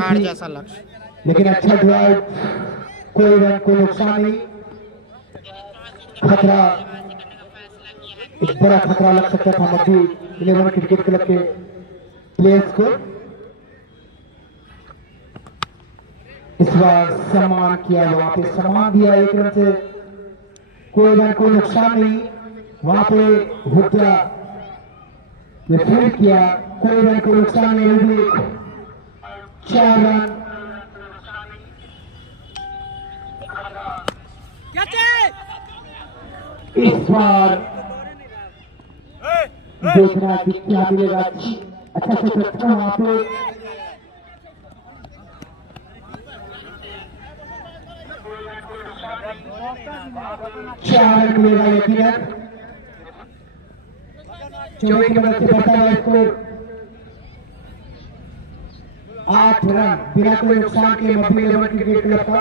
पहाड़ जैसा लक्ष्य, लेकिन अच्छा ड्राइव, कोई रन को नुकसान नहीं। खतरा, एक बड़ा खतरा लग सकता था मध्य 11 क्रिकेट क्लब के प्लेयर्स को। इस बार सम्मान किया, वहां पे सम्मान दिया 1 रन से, कोई रन को नुकसान नहीं। वहां पे हुड्डा ने फील्ड किया, कोई रन को नुकसान नहीं, 4 रन। इस बार देखना कि क्या मिलेगा। अच्छा से करता हूँ वहां पे, चार रन मिलेगा यकीनन। 24 के मदद से बढ़ता है स्कोर 8 रन बिना कोई नुकसान के मध्य 11 क्रिकेट क्लब का।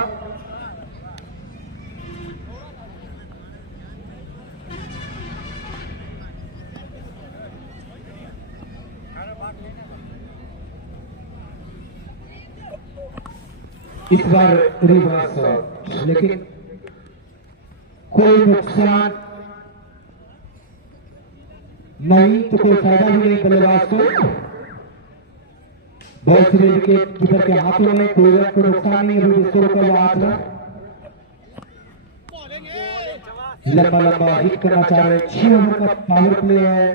इस बार रिवर्स, लेकिन कोई नुकसान नहीं तो कोई फायदा भी नहीं बल्लेबाज को। बॉल से विकेट कीपर के हाथों में, कोई रन को नुकसान नहीं। अभी स्कोर का 8 रन। लंबा लंबा हिट करना चाह रहे, 6 ओवर का पावर प्ले है,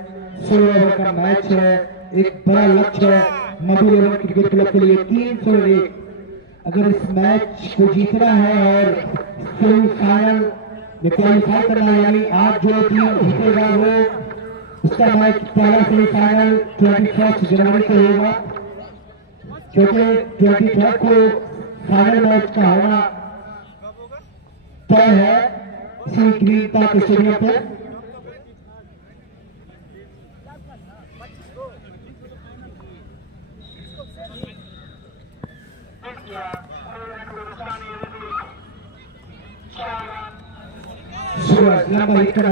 16 ओवर का मैच है, एक बड़ा लक्ष्य है मध्य 11 क्रिकेट क्लब के लिए 301। अगर इस मैच को जीतना है और सेमीफाइनल में क्वालिफाई करना है, यानी आज जो टीम जीतेगा वो उसका मैच पहला सेमीफाइनल 21 जनवरी को होगा, क्योंकि 23 को फाइनल मैच का होना तय है इसी ग्रीन पार्क स्टेडियम पर।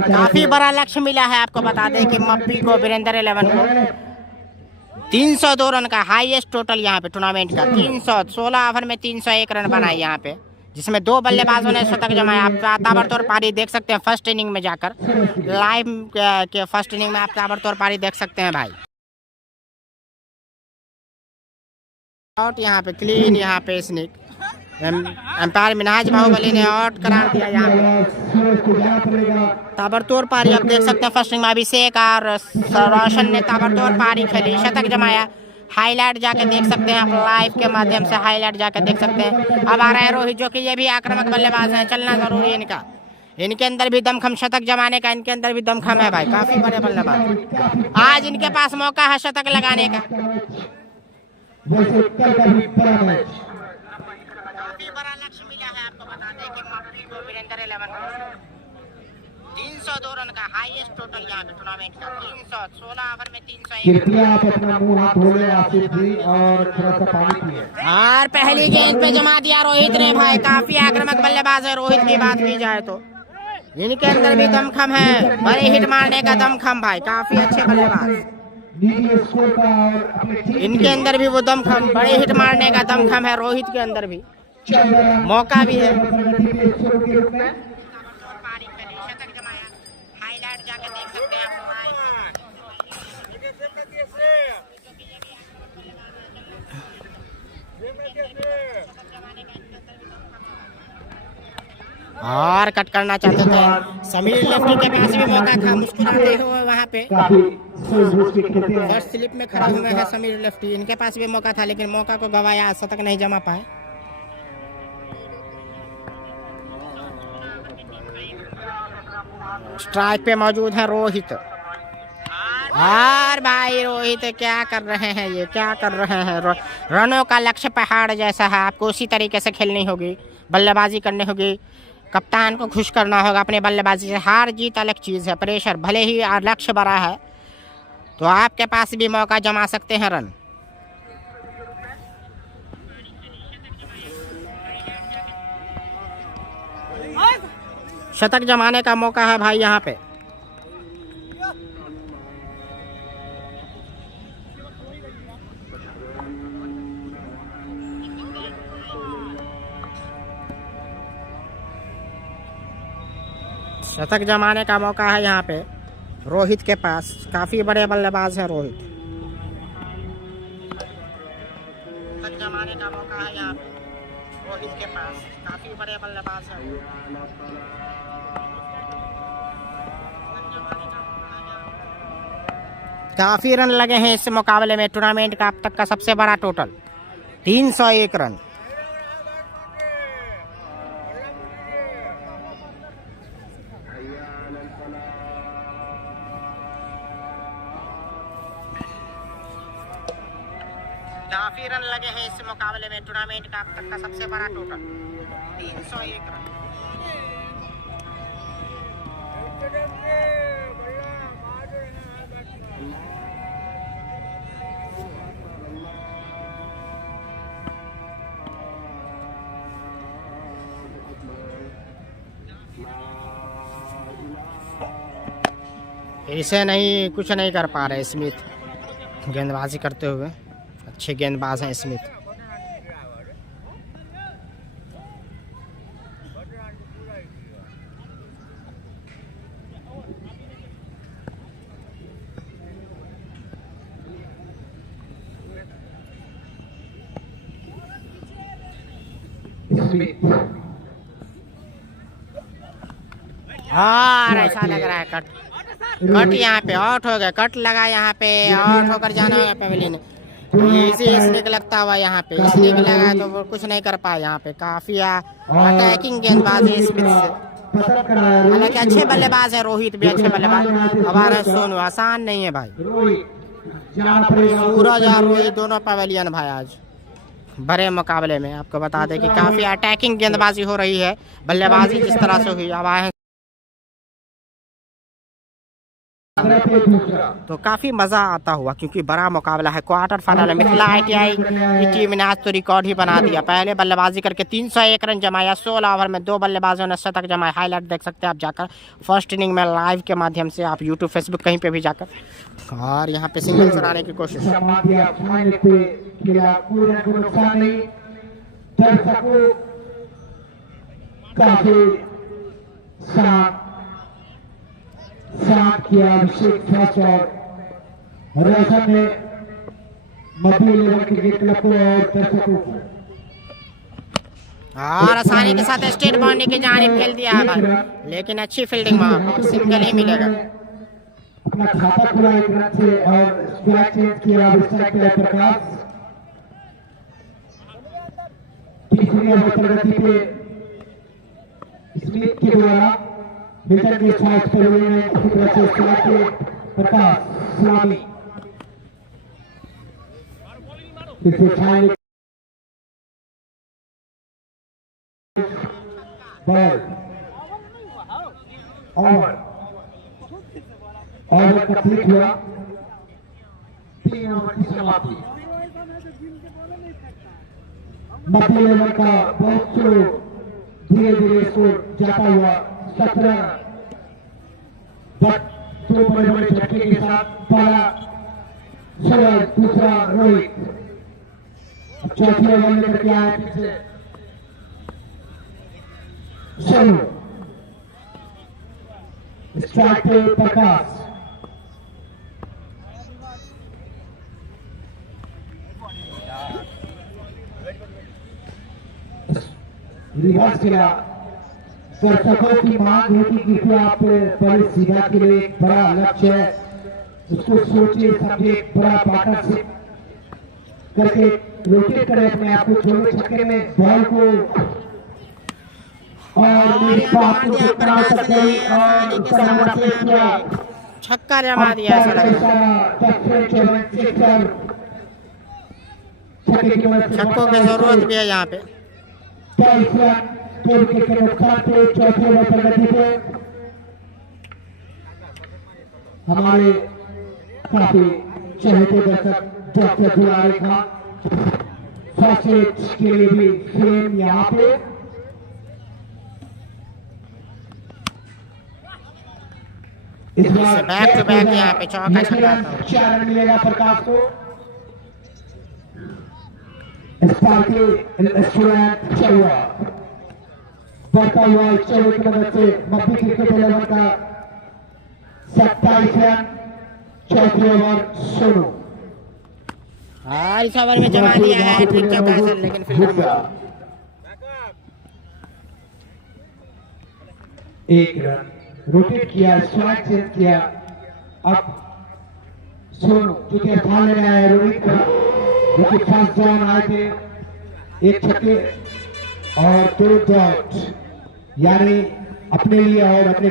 काफी बड़ा लक्ष्य मिला है। आपको बता दें कि मप्पी को, वीरेंद्र 11 को 302 रन का हाईएस्ट टोटल यहाँ पे टूर्नामेंट का 316 ओवर में 301 रन बनाए यहाँ पे, जिसमें 2 बल्लेबाजों ने शतक जमाया। आप ताबड़तोड़ पारी देख सकते हैं फर्स्ट इनिंग में जाकर, लाइव के फर्स्ट इनिंग में आप ताबड़तोड़ पारी देख सकते हैं भाई। आउट यहाँ पे क्लीन, यहाँ पे स्निक, अंपायर मिनहाज बाहुबली ने आउट करार दिया। यहाँ पे ताबड़तोड़ पारी आप देख सकते हैं फर्स्ट इनिंग में अभिषेक और रोशन ने ताबड़तोड़ पारी खेली, शतक जमाया। हाईलाइट जाके देख सकते हैं आप, लाइव के माध्यम से हाईलाइट जाके देख सकते हैं। अब आ रहा है रोहित, जो कि ये भी आक्रामक बल्लेबाज हैं, चलना जरूरी है इनका। इनके अंदर भी दमखम, शतक जमाने का इनके अंदर भी दमखम है भाई, काफी बड़े बल्लेबाज। आज इनके पास मौका है शतक लगाने का। काफी बड़ा लक्ष्य मिला है। आपको बता दें कि मप्पी को, वीरेंद्र 11 को 302 रन का हाईएस्ट टोटल यहाँ पे टूर्नामेंट का 316 ओवर में 301। कृपया आप अपना मुंह हाथ धो लें आसिफ जी, और थोड़ा सा पानी पिए। और पहली गेंद पे जमा दिया रोहित ने भाई, काफी आक्रामक बल्लेबाज है रोहित की बात की जाए तो। इनके अंदर भी दमखम है, बड़े हिट मारने का दमखम भाई, काफी अच्छे बल्लेबाज। इनके अंदर भी वो दमखम, बड़े हिट मारने का दमखम है रोहित के अंदर भी, मौका भी है। हाईलाइट जाके देख सकते हैं आप। और कट करना चाहते थे समीर लेफ्टी के पास भी मौका था, मुस्कुराते हुए वहाँ पे फर्स्ट स्लिप में खड़े हुए हैं समीर लेफ्टी। इनके पास भी मौका था लेकिन मौका को गवाया, शतक नहीं जमा पाए। स्ट्राइक पे मौजूद है रोहित। और भाई रोहित क्या कर रहे हैं, ये क्या कर रहे हैं। रनों का लक्ष्य पहाड़ जैसा है, आपको उसी तरीके से खेलनी होगी, बल्लेबाजी करनी होगी, कप्तान को खुश करना होगा अपने बल्लेबाजी से। हार जीत अलग चीज़ है, प्रेशर भले ही लक्ष्य बड़ा है तो आपके पास भी मौका जमा सकते हैं रन। शतक जमाने का मौका है भाई यहाँ पे। शतक जमाने का मौका है यहाँ पे रोहित के पास। काफी बड़े बल्लेबाज हैं रोहित। शतक जमाने का मौका है यहाँ पे रोहित के पास। काफी बड़े बल्लेबाज हैं। काफी रन लगे हैं इस मुकाबले में। टूर्नामेंट का अब तक का सबसे बड़ा टोटल 301 रन। काफी रन लगे हैं इस मुकाबले में। टूर्नामेंट का अब तक का सबसे बड़ा टोटल 301 रन। इसे नहीं कुछ नहीं कर पा रहे स्मिथ गेंदबाजी करते हुए। अच्छे गेंदबाज हैं स्मिथ। और ऐसा लग रहा है कट यहाँ पे आउट हो गया। कट लगा यहाँ पे, आउट होकर जाना है पवेलियन। इसी स्लिक लगता हुआ यहाँ पे स्लिक लगा तो वो कुछ नहीं कर पाया यहाँ पे। काफी अटैकिंग गेंदबाजी स्मिथ से। हालांकि अच्छे बल्लेबाज है रोहित भी अच्छे बल्लेबाज। हमारा सोनू आसान नहीं है भाई। सूरज और रोहित दोनों पवेलियन भाई आज बड़े मुकाबले में। आपको बता दें कि काफी अटैकिंग गेंदबाजी हो रही है। बल्लेबाजी जिस तरह से हुई अब आए तो काफी मजा आता हुआ क्योंकि बड़ा मुकाबला है। क्वार्टर फाइनल में मिथिला ITI की टीम ने आज तो रिकॉर्ड ही बना दिया। पहले बल्लेबाजी करके 301 रन जमाया। 16 ओवर में 2 बल्लेबाजों ने शतक जमाया। हाईलाइट देख सकते हैं आप जाकर फर्स्ट इनिंग में लाइव के माध्यम से आप यूट्यूब फेसबुक कहीं पे भी जाकर। और यहाँ पे सिंगल चलाने की कोशिश। साथ किया अभिषेक फर्स्ट और रोशन ने मध्य लेवल क्रिकेट क्लब को और दर्शकों को और आसानी के साथ स्टेट बाउंड्री की जानिब खेल दिया है भाई। लेकिन अच्छी फील्डिंग में सिंगल ही मिलेगा। अपना खाता खुला एक रन से और स्ट्राइक चेंज किया स्ट्राइक पे प्रकाश। तीसरी ओवर प्रगति पे स्मिथ के द्वारा मिल्टन के साथ प्रकाश सलामी बॉल ओवर कंप्लीट हुआ। 3 ओवर की समाप्ति। मध्य लेवल का बहुत धीरे धीरे स्कोर जाता हुआ 17 बट 2 बड़े झटके के साथ। पहला सूरज, दूसरा रोहित। चौथी ओवर लेकर के आया फिर से सोनू। स्ट्राइक पे प्रकाश। रिवर्स किया। दर्शकों की मांग होती कि कृपया आप पहले सीधा के लिए एक बड़ा लक्ष्य है उसको सोचिए समझे। बड़ा पार्टनरशिप करके रोटेट करें अपने आप को। छोटे छक्के में बॉल को और मेरी बात को टकरा सकते हैं और उसका नंबर से किया छक्का जमा दिया ऐसा लग रहा है। छक्कों की जरूरत भी है यहाँ पे। के नुकसान पे चौथे ओवर प्रगति पे हमारे काफी चहेते दर्शक डॉक्टर दुलारे खान फर्स्ट के लिए भी फ्रेम यहाँ पे। इस बार बैक टू बैक यहाँ पे चौका छक्का 4 रन मिलेगा प्रकाश को। स्पार्की रेस्टोरेंट चलुआ बढ़ता हुआ 24 की मदद से मध्य क्रिकेट 11 का 27 रन, चौथी ओवर सोनू। और इस ओवर में जमा दिया है हैट्रिक चौका से, लेकिन फील्डर एक रन रोटेट किया, स्ट्राइक चेंज किया। अब सोनू चूंकि स्थान लेना है रोहित का, जो कि फर्स्ट डाउन आए थे, एक छक्के और 2 डॉट, यानी अपने लिए और अपने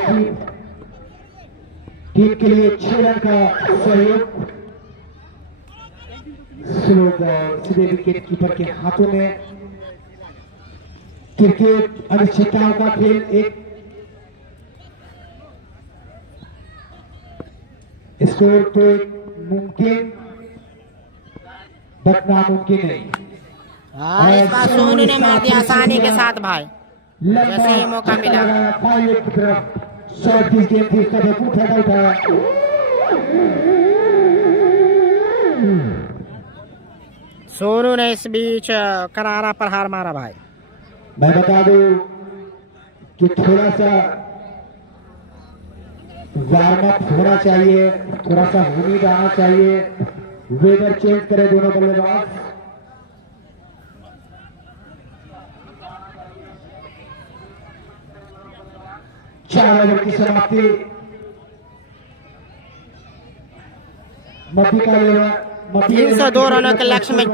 टीम के लिए 6 रन का सहयोग। स्लो बॉल सीधे विकेट कीपर के हाथों में। क्रिकेट अनिश्चितताओं का खेल, एक स्कोर तो एक मुमकिन बट नामुमकिन नहीं। और इस बार सोनू ने मार दिया आसानी के साथ भाई, जैसे ही मौका मिला। सोनू ने इस बीच करारा प्रहार मारा भाई। मैं बता दूं कि थोड़ा सा वार्म अप होना चाहिए, थोड़ा सा उम्मीद आना चाहिए। वेदर चेंज करे दोनों बल्लेबाज। चार ओवर की समाप्ति। मध्य का 302 रनों के लक्ष्य में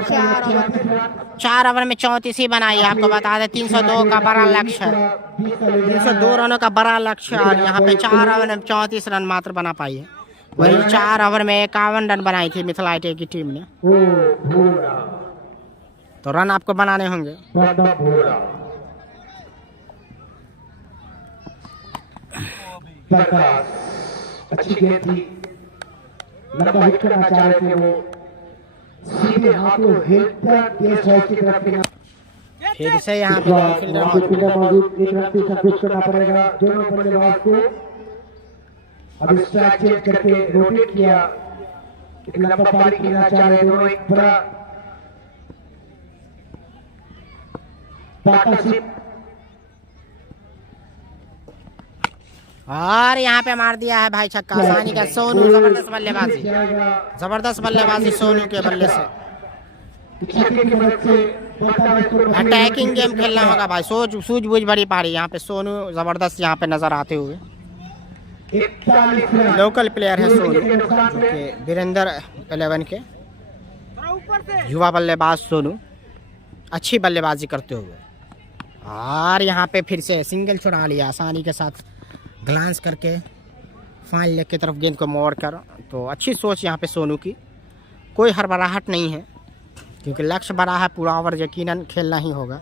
4 ओवर में 34 ही बनाई। आपको बता दें 302 का बड़ा लक्ष्य है, 302 रनों का बड़ा लक्ष्य, और यहाँ पे 4 ओवर में 34 रन मात्र बना पाई है। वही 4 ओवर में 51 रन बनाई थी मिथिला आई की टीम ने। तो रन आपको बनाने होंगे। अच्छी गेंद थी, लंबा हिट करना चाह रहे थे वो, सीधे हाथों हिट की तरफ। फिर से यहाँ पे फील्डर मौजूद, एक रन से संकोच करना पड़ेगा दोनों बल्लेबाज को। अब स्ट्राइक चेंज करके रोटेट किया, एक लंबा पारी खेलना चाह रहे दोनों, एक बड़ा पार्टनरशिप। और यहाँ पे मार दिया है भाई छक्का आसानी का सोनू। जबरदस्त बल्लेबाजी, जबरदस्त बल्लेबाजी सोनू के बल्ले से। अटैकिंग गेम खेलना होगा भाई, सूझबूझ बड़ी पारी। यहाँ पे सोनू जबरदस्त यहाँ पे नजर आते हुए। लोकल प्लेयर है सोनू, जो कि वीरेंद्र 11 के युवा बल्लेबाज सोनू, अच्छी बल्लेबाजी करते हुए। और यहाँ पे फिर से सिंगल छुड़ा लिया आसानी के साथ, ग्लांस करके फाइन लेग की तरफ गेंद को मोड़ कर। तो अच्छी सोच यहाँ पे सोनू की, कोई हड़बड़ाहट नहीं है, क्योंकि लक्ष्य बड़ा है, पूरा ओवर यकीनन खेलना ही होगा।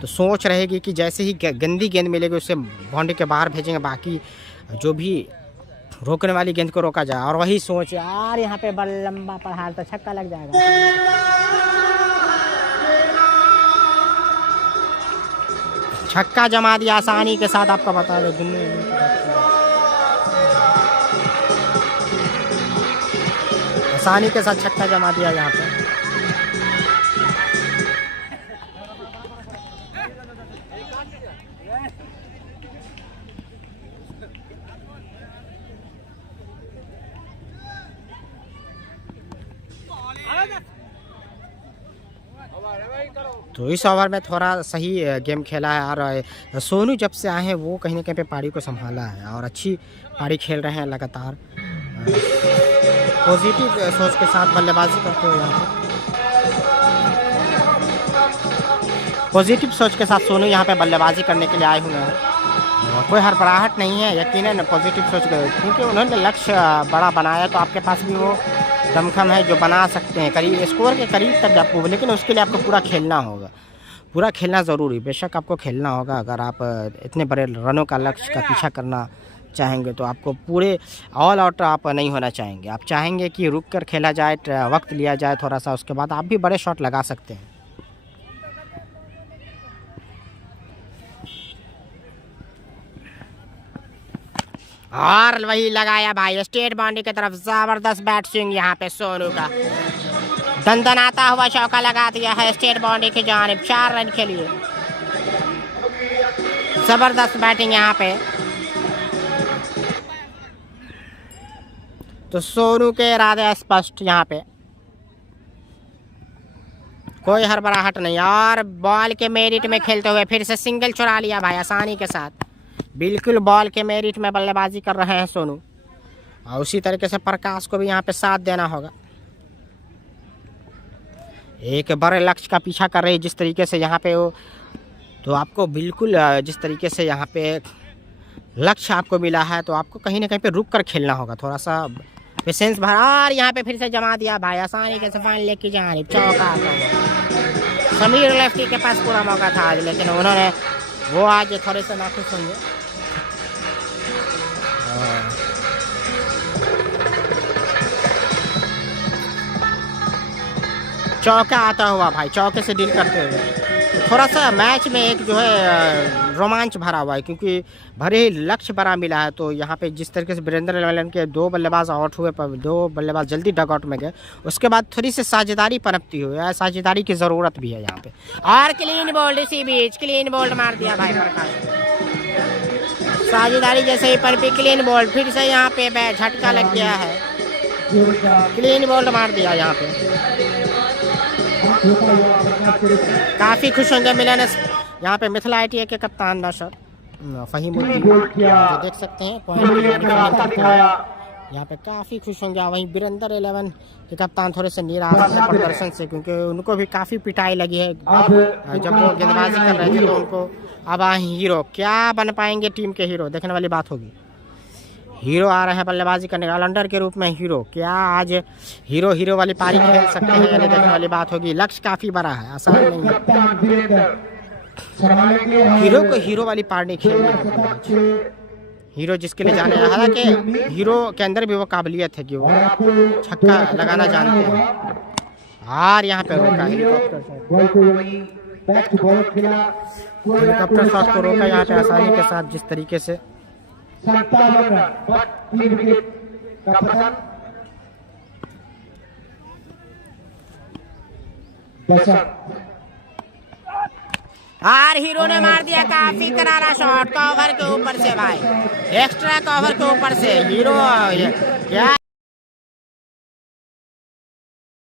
तो सोच रहेगी कि जैसे ही गंदी गेंद मिलेगी उसे बाउंड्री के बाहर भेजेंगे, बाकी जो भी रोकने वाली गेंद को रोका जाए। और वही सोच यार, यहाँ पे बल लंबा प्रहार, तो छक्का लग जाएगा। छक्का जमा दिया आसानी के साथ, आपको बता दो आसानी के साथ छक्का जमा दिया यहाँ पे। तो इस ओवर में थोड़ा सही गेम खेला है, और सोनू जब से आए हैं वो कहीं ना कहीं पे पारी को संभाला है, और अच्छी पारी खेल रहे हैं लगातार। पॉजिटिव सोच के साथ बल्लेबाजी करते हुए यहाँ पे, पॉजिटिव सोच के साथ सोनू यहाँ पे बल्लेबाजी करने के लिए आए हुए हैं। कोई हड़बड़ाहट नहीं है, यकीनन पॉजिटिव सोच कर, क्योंकि उन्होंने लक्ष्य बड़ा बनाया। तो आपके पास भी वो दमखम है जो बना सकते हैं, करीब स्कोर के करीब तक आपको, लेकिन उसके लिए आपको पूरा खेलना होगा, पूरा खेलना ज़रूरी। बेशक आपको खेलना होगा, अगर आप इतने बड़े रनों का लक्ष्य का पीछा करना चाहेंगे तो आपको पूरे ऑल आउट आप नहीं होना चाहेंगे। आप चाहेंगे कि रुक कर खेला जाए, वक्त लिया जाए थोड़ा सा, उसके बाद आप भी बड़े शॉट लगा सकते हैं। और वही लगाया भाई स्टेट बाउंड्री की तरफ, जबरदस्त बैट स्विंग यहाँ पे सोनू का, दंदनाता हुआ चौका लगा दिया है स्टेट बाउंड्री की जानिब, 4 रन के लिए। जबरदस्त बैटिंग यहाँ पे। तो सोनू के इरादे स्पष्ट यहाँ पे, कोई हड़बड़ाहट नहीं। और बॉल के मेरिट में खेलते हुए फिर से सिंगल चुरा लिया भाई आसानी के साथ। बिल्कुल बॉल के मेरिट में बल्लेबाजी कर रहे हैं सोनू। और उसी तरीके से प्रकाश को भी यहाँ पे साथ देना होगा। एक बड़े लक्ष्य का पीछा कर रही है जिस तरीके से यहाँ पे वो, तो आपको बिल्कुल जिस तरीके से यहाँ पे लक्ष्य आपको मिला है तो आपको कहीं ना कहीं पे रुक कर खेलना होगा, थोड़ा सा पेशेंस भरा। और यहाँ पे फिर से जमा दिया भाई आसानी के सफान लेके जा रही चौका आता हुआ। समीर लेफ्टी के पास पूरा मौका था आज, लेकिन उन्होंने वो आज थोड़े से नाखुश होंगे। चौका आता हुआ भाई, चौके से डील करते हुए थोड़ा सा मैच में एक जो है रोमांच भरा हुआ है, क्योंकि भरे ही लक्ष्य बड़ा मिला है। तो यहाँ पे जिस तरीके से वीरेंद्र एलेवन के 2 बल्लेबाज आउट हुए, 2 बल्लेबाज जल्दी डग आउट में गए, उसके बाद थोड़ी सी साझेदारी पनपती हुई है। साझेदारी की ज़रूरत भी है यहाँ पे। और क्लीन बोल्ड, इसी बीच क्लीन बोल्ड मार दिया भाई प्रकाश। साझेदारी जैसे ही पनपी क्लीन बोल्ड, फिर से यहाँ पे झटका लग गया है, क्लीन बोल्ड मार दिया यहाँ पे। काफ़ी खुश होंगे मिलन यहाँ पे मिथिला ITA के कप्तान नौशाद फहीमुद्दीन, देख सकते हैं पॉइंट यहाँ पे काफ़ी खुश होंगे। वहीं वीरेंद्र एलेवन के कप्तान थोड़े से निराश हैं प्रदर्शन से, क्योंकि उनको भी काफ़ी पिटाई लगी है जब वो गेंदबाजी कर रहे थे। तो उनको अब हीरो क्या बन पाएंगे, टीम के हीरो देखने वाली बात होगी। हीरो आ रहे हैं बल्लेबाजी करने, ऑलराउंडर के रूप में हीरो, क्या आज हीरो वाली पारी खेल सकते हैं, यानी देखने वाली बात होगी। लक्ष्य काफ़ी बड़ा है, आसान नहीं है हीरो को हीरो वाली पारी खेलनी है। हीरो जिसके लिए जाने, हालांकि हीरो के अंदर भी वो काबिलियत है कि वो छक्का लगाना जानते हैं। और यहाँ पे रोका हेलीकॉप्टर शॉट को रोका यहाँ पे आसानी के साथ, जिस तरीके से 57 रन 3 विकेट का पतन। और हीरो ने मार दिया काफी करारा शॉट कवर के ऊपर से भाई, एक्स्ट्रा कवर के ऊपर से। हीरो क्या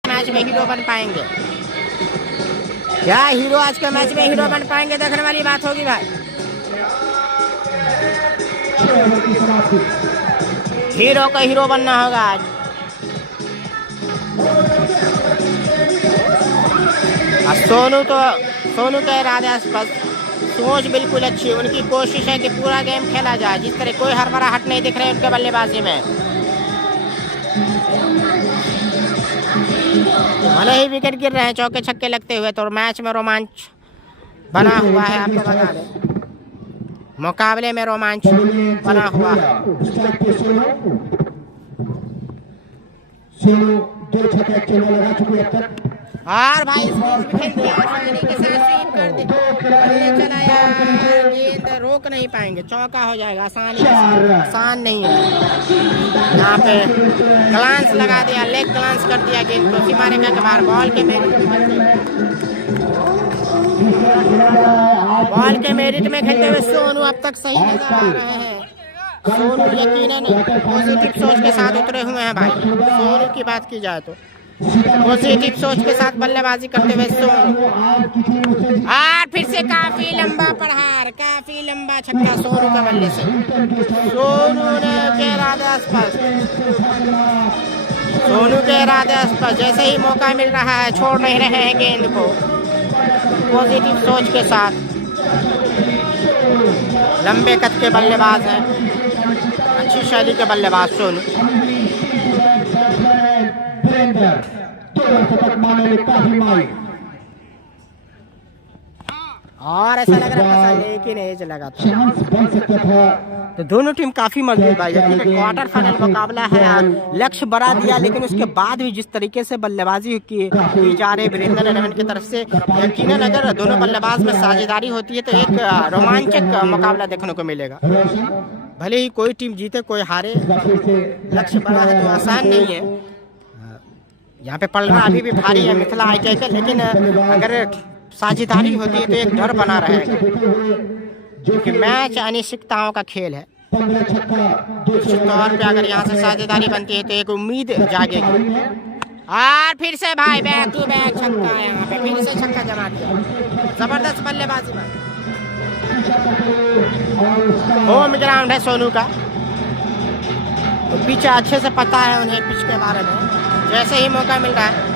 मैच में हीरो बन पाएंगे, क्या हीरो आज के मैच में हीरो बन पाएंगे, देखने वाली बात होगी भाई। हीरो का हीरो बनना होगा आज। सोनू का इरादा स्पष्ट, सोच बिल्कुल अच्छी, उनकी कोशिश है कि पूरा गेम खेला जाए। जिस तरह कोई हड़बड़ाहट नहीं दिख रही उनके बल्लेबाजी में। भले ही विकेट गिर रहे हैं, चौके छक्के लगते हुए, तो मैच में रोमांच बना हुआ है। आपको बता दें मुकाबले में रोमांच बना हुआ है। और भाई गेंद रोक नहीं पाएंगे, चौका हो जाएगा आसानी, आसान नहीं है। यहाँ पे ग्लांस लगा दिया, लेग ग्लांस कर दिया गेंद को सीमा रेखा के बाहर। बॉल के मेरिट में खेलते हुए सोनू अब तक सही नजर आ रहे हैं। सोनू यकीनन पॉजिटिव सोच के साथ उतरे हुए हैं भाई। सोनू की बात की जाए तो पॉजिटिव सोच के साथ बल्लेबाजी करते हुए सोनू, और फिर से काफी लंबा प्रहार, काफी लंबा छक्का सोनू के बल्ले से। सोनू के इरादे स्पष्ट, सोनू के इरादे स्पष्ट, जैसे ही मौका मिल रहा है छोड़ नहीं रहे हैं गेंद को। पॉजिटिव सोच के साथ लंबे कद के बल्लेबाज हैं, अच्छी शैली के बल्लेबाज सोनू। और ऐसा लग रहा था लेकिन एज लगा था। तो दोनों टीम काफी मजबूत है, यकीन क्वार्टर फाइनल मुकाबला है। लक्ष्य बढ़ा दिया, लेकिन उसके बाद भी जिस तरीके से बल्लेबाजी की जा रही वीरेंद्र एलेवन की तरफ से, यकीनन अगर दोनों बल्लेबाज में साझेदारी होती है तो एक रोमांचक मुकाबला देखने को मिलेगा। भले ही कोई टीम जीते कोई हारे, लक्ष्य बड़ा है तो आसान नहीं है। यहाँ पे पलड़ा अभी भी भारी है मिथिला ITA का, लेकिन अगर साझेदारी होती है तो एक डर बना रहेगा। क्योंकि मैच अनिश्चितताओं का खेल है। 15 छक्का, निश्चित तौर पे अगर यहाँ से साझेदारी बनती है तो एक उम्मीद जागेगी। और फिर से भाई बैक टू बैक छक्का, यहाँ पे फिर से छक्का जमा दिया। जबरदस्त बल्लेबाजी में। होम ग्राउंड है सोनू का, तो पीछे अच्छे से पता है उन्हें पिच के बारे में। जैसे ही मौका मिल रहा है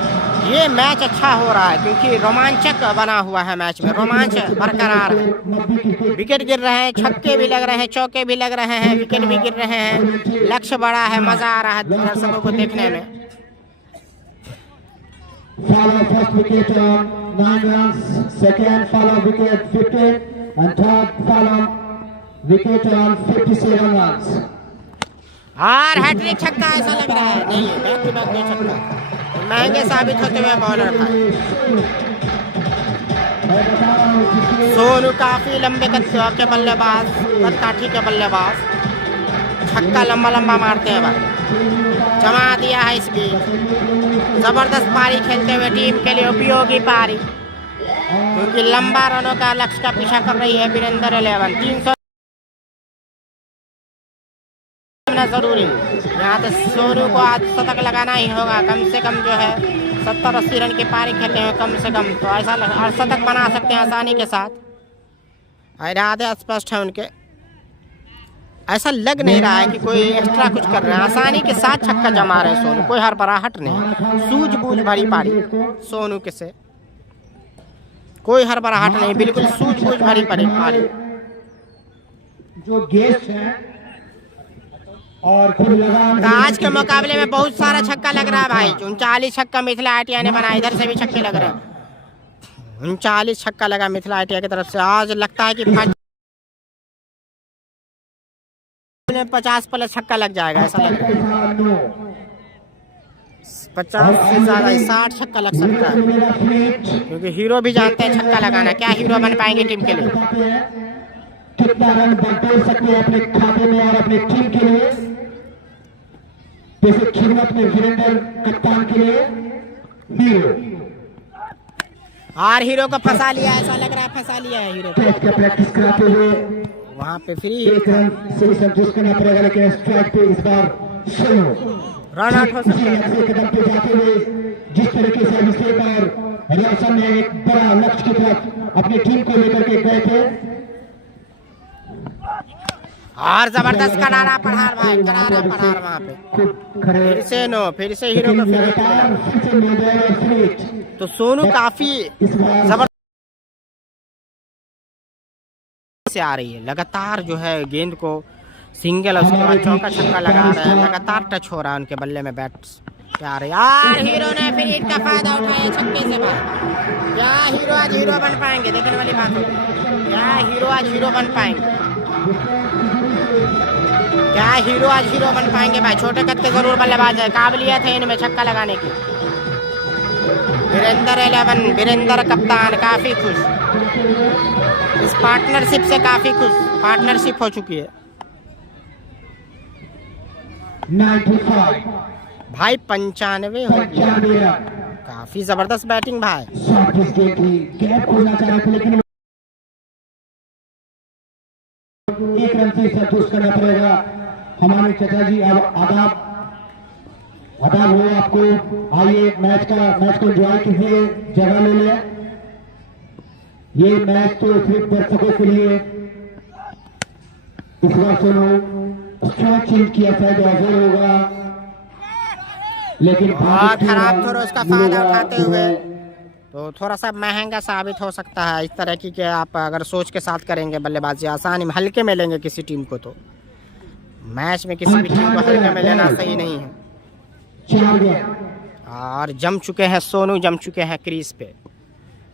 ये मैच अच्छा हो रहा है, क्योंकि रोमांचक बना हुआ है। मैच में रोमांच बरकरार है। विकेट गिर रहे हैं, छक्के भी लग रहे हैं, चौके भी लग रहे हैं, विकेट भी गिर रहे हैं। लक्ष्य बड़ा है, मजा आ रहा है दर्शकों को देखने में। Follow first wicket on 9 runs, second follow wicket 15, and third follow wicket on 57 runs. और हैट्रिक छक्का ऐसा लग रहा है, नहीं है बैक टू बैक नहीं छक्का। महंगे साबित होते हुए बॉलर था सोनू, काफी लंबे के बल्लेबाज, कदकाठी के बल्लेबाज छक्का लंबा लंबा मारते हैं भाई। जमा दिया है इस बीच। जबरदस्त पारी खेलते हुए टीम के लिए उपयोगी पारी, क्योंकि लंबा रनों का लक्ष्य का पीछा कर रही है वीरेंद्र 11। 300 जरूरी, यहाँ तो सोनू को आज शतक लगाना ही होगा। कम से कम जो है 70-80 रन की पारी खेलने में कम से कम, तो ऐसा शतक बना सकते हैं आसानी के साथ। इरादे स्पष्ट है उनके, ऐसा लग नहीं रहा है कि कोई एक्स्ट्रा कुछ कर रहे हैं। आसानी के साथ छक्का जमा रहे हैं सोनू, कोई हड़बड़ाहट नहीं, सूझबूझ भरी पारी सोनू के से, कोई हड़बड़ाहट नहीं, बिल्कुल सूझबूझ भरी पारी। जो गेस्ट है और खुद लगान, आज के मुकाबले में बहुत सारा छक्का लग रहा है भाई। 39 छक्का मिथिला आइटिया ने बनाया, इधर से भी छक्के लग रहे हैं। 39 छक्का लगा मिथिला आइटिया की तरफ से। आज लगता है कि 50+ छक्का लग जाएगा, ऐसा लग रहा है। 50 से ज्यादा 60 छक्का लग सकता है, क्योंकि हीरो भी जानते हैं छक्का लगाना। क्या हीरो बन पाएंगे टीम के लिए? कितना रन बटोर सकते हैं अपने खाते में और अपने टीम के लिए। जैसे खिदमत में वीरेंद्र कप्तान के लिए हीरो, और हीरो को फंसा लिया, ऐसा लग रहा है फंसा लिया है हीरो को। प्रैक्टिस कराते हुए वहाँ पे फ्री एक रन से संतुष्ट करना पड़ेगा, लेकिन स्ट्राइक पे इस बार सोनू रन आउट हो सकता है। कदम पे जाते हुए जिस तरीके से अभिषेक और रोशन ने एक बड़ा लक्ष्य की तरफ अपनी टीम को लेकर के गए थे। और जबरदस्त करारा प्रहार भाई, करारा प्रहार वहाँ पे। फिर से फिर से हीरो को फिर तो सोनू काफी जबरदस्त से आ रही है। लगातार जो है गेंद को सिंगल, उसके बाद चौका छक्का लगा रहे हैं, लगातार टच हो रहा है उनके बल्ले में बैट पे आ रही है। और हीरो ने फिर इसका फायदा उठाया छक्के से भाई। क्या हीरो आज हीरो बन पाएंगे? देखने वाली बात होगी, क्या हीरो आज हीरो बन पाएंगे? क्या हीरो आज हीरो बन पाएंगे भाई? छोटे कद के जरूर बल्लेबाज है, काबिलियत है इनमें छक्का लगाने की। वीरेंद्र 11, वीरेंद्र कप्तान काफी खुश, इस पार्टनरशिप से काफी खुश। पार्टनरशिप हो चुकी है 95 भाई, 95 हो गया। काफी जबरदस्त बैटिंग भाई। गैप खोलना चाह रहे थे, लेकिन एक रन से संतुष्ट करना पड़ेगा। हमारे चाचा जी अब आदाब हो आपको। आइए मैच को एंजॉय कीजिए, जगह ले लें। ये मैच तो सिर्फ दर्शकों के लिए। इस बार सोनू स्ट्राइक चेंज किया शायद अजर होगा, लेकिन बहुत खराब थोड़ा उसका फायदा उठाते हुए तो थोड़ा सा महंगा साबित हो सकता है। इस तरह की कि आप अगर सोच के साथ करेंगे बल्लेबाजी, आसानी में हल्के में लेंगे किसी टीम को, तो मैच में किसी भी टीम को हल्के में लेना सही नहीं है। और जम चुके हैं सोनू, जम चुके हैं क्रीज पे,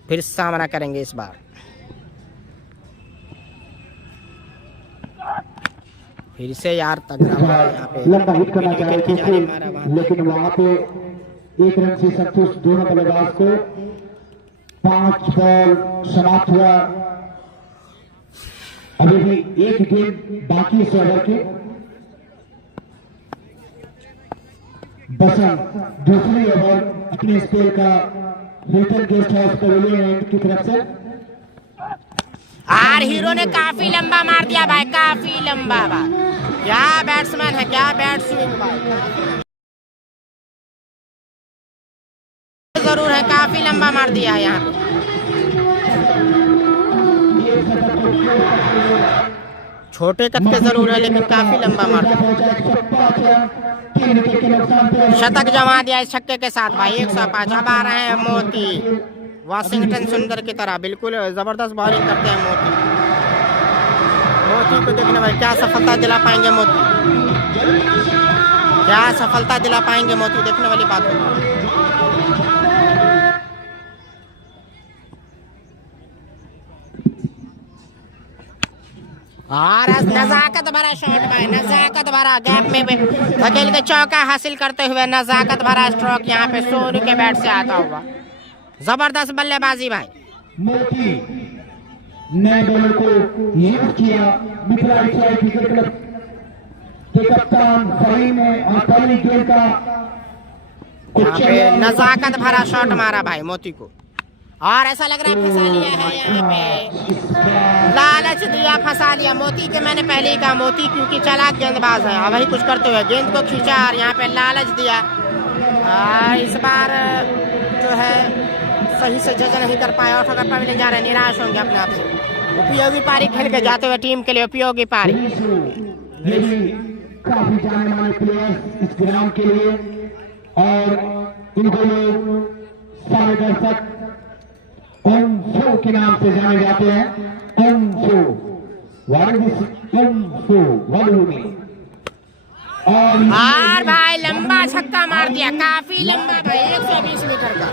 फिर सामना करेंगे इस बार। फिर से यार तगड़ा यहाँ पे लंबा हिट करना चाह रहे थे, लेकिन वहां पे एक रन से संतुष्ट दोनों बल्लेबाज को। 5 बॉल समाप्त हुआ, अभी भी एक गेंद बाकी इस ओवर के। बसंत दूसरी ओवर अपने स्पेल का हिल्टन गेस्ट हाउस पवेलियन की तरफ से। और हीरो ने काफी लंबा मार दिया भाई, काफी लंबा भाई। क्या बैट्समैन है, क्या बैट स्विंग भाई, जरूर है, काफी लंबा मार दिया है यहाँ पे। छोटे कद के जरूर है लेकिन काफी लंबा मार दिया। शतक जमा दिया इस छक्के के साथ भाई, 105। अब आ रहे हैं मोती, वाशिंगटन सुंदर की तरह बिल्कुल जबरदस्त बॉलिंग करते हैं मोती। मोती को देखने भाई, क्या सफलता दिला पाएंगे मोती, क्या सफलता दिला पाएंगे मोती, देखने वाली बात होगी। और नजाकत भरा शॉट भाई, नजाकत भरा, गैप में धकेल के चौका हासिल करते हुए नजाकत भरा स्ट्रोक यहाँ पे सोनू के बैट से आता हुआ। जबरदस्त बल्लेबाजी भाई। मोती नए बॉलर को यूज किया, मिथिला रिसाई क्रिकेट क्लब के कप्तान फहीम ने और पहली गेंद का यहाँ पे नजाकत भरा शॉट मारा भाई मोती को, और ऐसा लग रहा है फंसा लिया है यहाँ पे, लालच दिया, फंसा लिया मोती के। मैंने पहले ही कहा मोती क्योंकि चालाक गेंदबाज है, वही कुछ करते हुए गेंद को खींचा और यहाँ पे लालच दिया। इस बार जो है सही से जज नहीं कर पाया और ठोकर पाने जा रहे, निराश होंगे अपने आप से। उपयोगी पारी खेल के जाते हुए टीम के लिए उपयोगी पारी। काफी जाने माने प्लेयर्स इस ग्राउंड के लिए, और इनको लोग सारे दर्शक ओम फो के नाम से जाने जाते हैं। ओम फो, ओम फो वालूमी। और भाई लंबा छक्का मार दिया, काफी लंबा भाई, 120 मीटर का।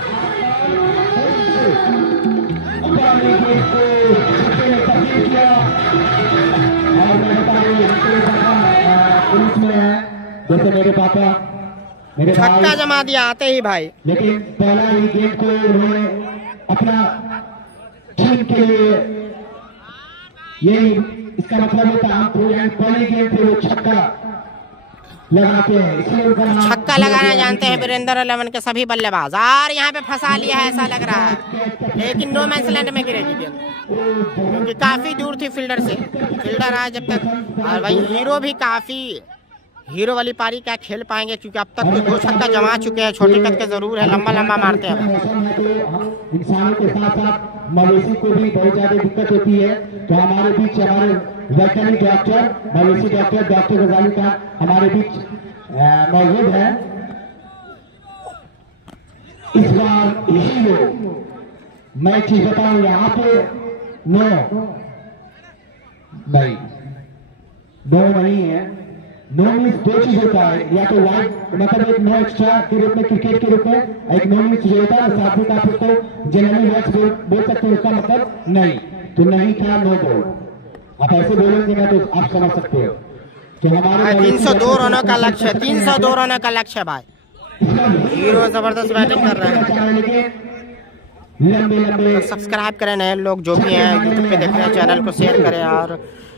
जैसे मेरे पापा मेरे छक्का जमा दिया आते ही भाई, लेकिन पहला ही गेम को उन्होंने अपना टीम के लिए, यही इसका मतलब होता है पहले गेम पे वो छक्का लगाते हैं, इसलिए छक्का लगाना जानते हैं वीरेंद्र 11 के सभी बल्लेबाज। और यहाँ पे फंसा लिया है ऐसा लग रहा है, लेकिन नो मैंस लैंड में गिरेगी गेंद क्योंकि काफी दूर थी फील्डर से। फील्डर आया जब तक, और भाई हीरो भी काफी, हीरो वाली पारी क्या खेल पाएंगे क्योंकि अब तक तो 2 छक्का जमा चुके हैं। छोटे कद के जरूर है, लंबा लंबा मारते हैं। इंसानों के साथ साथ मवेशी को भी बहुत ज्यादा दिक्कत होती है, तो हमारे बीच हमारे वैज्ञानिक डॉक्टर मवेशी डॉक्टर गजाली का हमारे बीच मौजूद है। इस बार हीरो, मैं चीज बताऊं यहाँ पे नो नहीं है। नो मीन्स 2 चीज होता है, या तो वाइड मतलब एक नो एक्स्ट्रा के रूप में क्रिकेट के रूप में, एक नो मीन्स जो होता है साथ में आप उसको जनरली वर्ड्स बोल सकते हैं, उसका मतलब नहीं, तो नहीं था नो बॉल। आप ऐसे बोलेंगे ना तो आप समझ सकते हो। तो हमारे 302 रनों का लक्ष्य है, 302 रनों का लक्ष्य है भाई। हीरो जबरदस्त बैटिंग कर रहे हैं। लंबे सब्सक्राइब करें नए लोग जो भी हैं यूट्यूब पे देख रहे हैं, चैनल को शेयर करें। और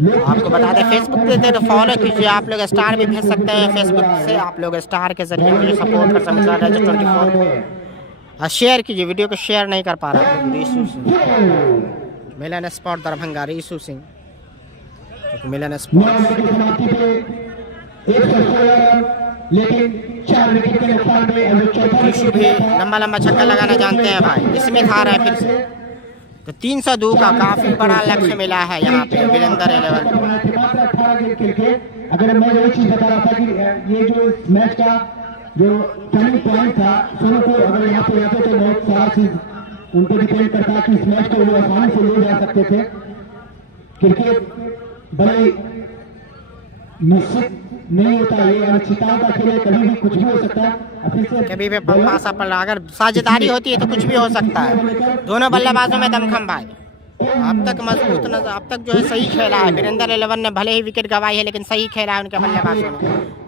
आपको बता दें फेसबुक पे थे तो फॉलो कीजिए, आप लोग स्टार भी भेज सकते हैं फेसबुक से, आप लोग स्टार के जरिए मुझे सपोर्ट कर सकते हैं। 24 और शेयर कीजिए, वीडियो को शेयर नहीं कर पा रहा रीशू सिंह, मिलन स्पॉट दरभंगा, रीशू सिंह मिलन स्पॉट। लेकिन 4 विकेट के नुकसान में रीशू भी लंबा लंबा छक्का लगाना जानते हैं भाई। इसमें था रहा है फिर से, तो 302 का काफी बड़ा लक्ष्य मिला है यहाँ पे वीरेंद्र 11। अगर मैं यही चीज बता रहा था कि ये जो मैच का जो टर्निंग पॉइंट था, सोनू को अगर यहाँ पे रहते तो बहुत सारा चीज उन पर डिपेंड करता है कि इस मैच को वो आसानी से ले जा सकते थे। क्रिकेट बड़े निश्चित नहीं होता, ये अनिश्चितताओं का खेल है, कभी भी कुछ भी हो सकता है। कभी भी पासा पड़ा, अगर साझेदारी होती है तो कुछ भी हो सकता है। दोनों बल्लेबाजों में दमखम भाई, अब तक मजबूत नजर, अब तक जो है सही खेला है वीरेंद्र 11 ने। भले ही विकेट गंवाई है लेकिन सही खेला है उनके बल्लेबाजों ने,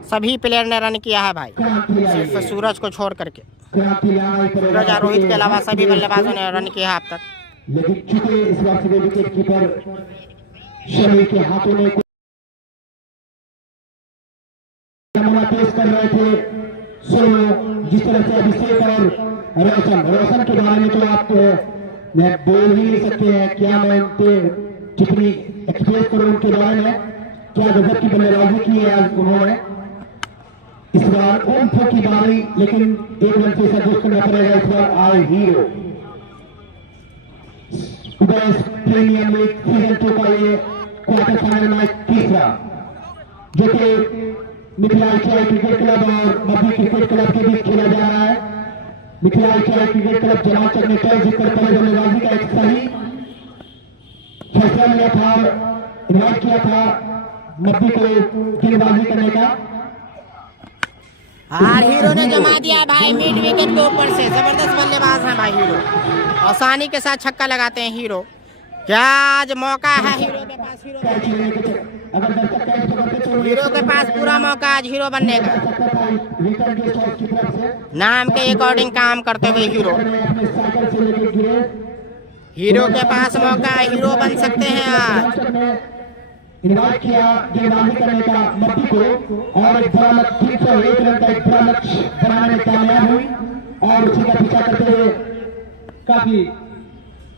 सभी प्लेयर ने रन किया है भाई, सिर्फ सूरज को छोड़ करके। सूरज और रोहित के अलावा सभी बल्लेबाजों ने रन किया है अब तक। लेकिन चूंकि इस बार से विकेट कीपर शमी के हाथों में पेश कर रहे थे, सोनू जिस तरह से अभिषेक और रोशन के बारे में तो आप बोल ही नहीं सकते हैं, क्या मैं उनके कितनी एक्सप्रेस करो उनके बारे में, क्या गजब की बल्लेबाजी की है आज उन्होंने। इस बार ओम्फो की बारी, लेकिन एक रन से संतोष करना पड़ेगा। इस बार आए हीरो उदय प्रीमियम लीग सीजन 2 का ये क्वार्टर फाइनल मैच तीसरा, जो कि मिथिला क्रिकेट क्लब और मध्य क्रिकेट क्लब के बीच खेला जा रहा है। मिथिला क्रिकेट क्लब जमाचक ने टॉस जीतकर पहले बल्लेबाजी का एक सही फैसला लिया था और इन्वाइट किया था मध्य को गेंदबाजी करने का। और हीरो ने जमा दिया भाई मिड विकेट के ऊपर से। जबरदस्त बल्लेबाज है भाई हीरो, आसानी के साथ छक्का लगाते हैं हीरो। क्या आज मौका है हीरो के पास, हीरो के पास पूरा मौका आज हीरो बनने का। नाम के अकॉर्डिंग काम करते हुए हीरो के पास मौका है, हीरो बन सकते हैं आज। इन्वाइट किया गेंदबाजी करने का मध्य को और एक बड़ा लक्ष्य 301 रन का एक बड़ा लक्ष्य बनाने में कामयाब हुई और उसी का पीछा करते हुए काफी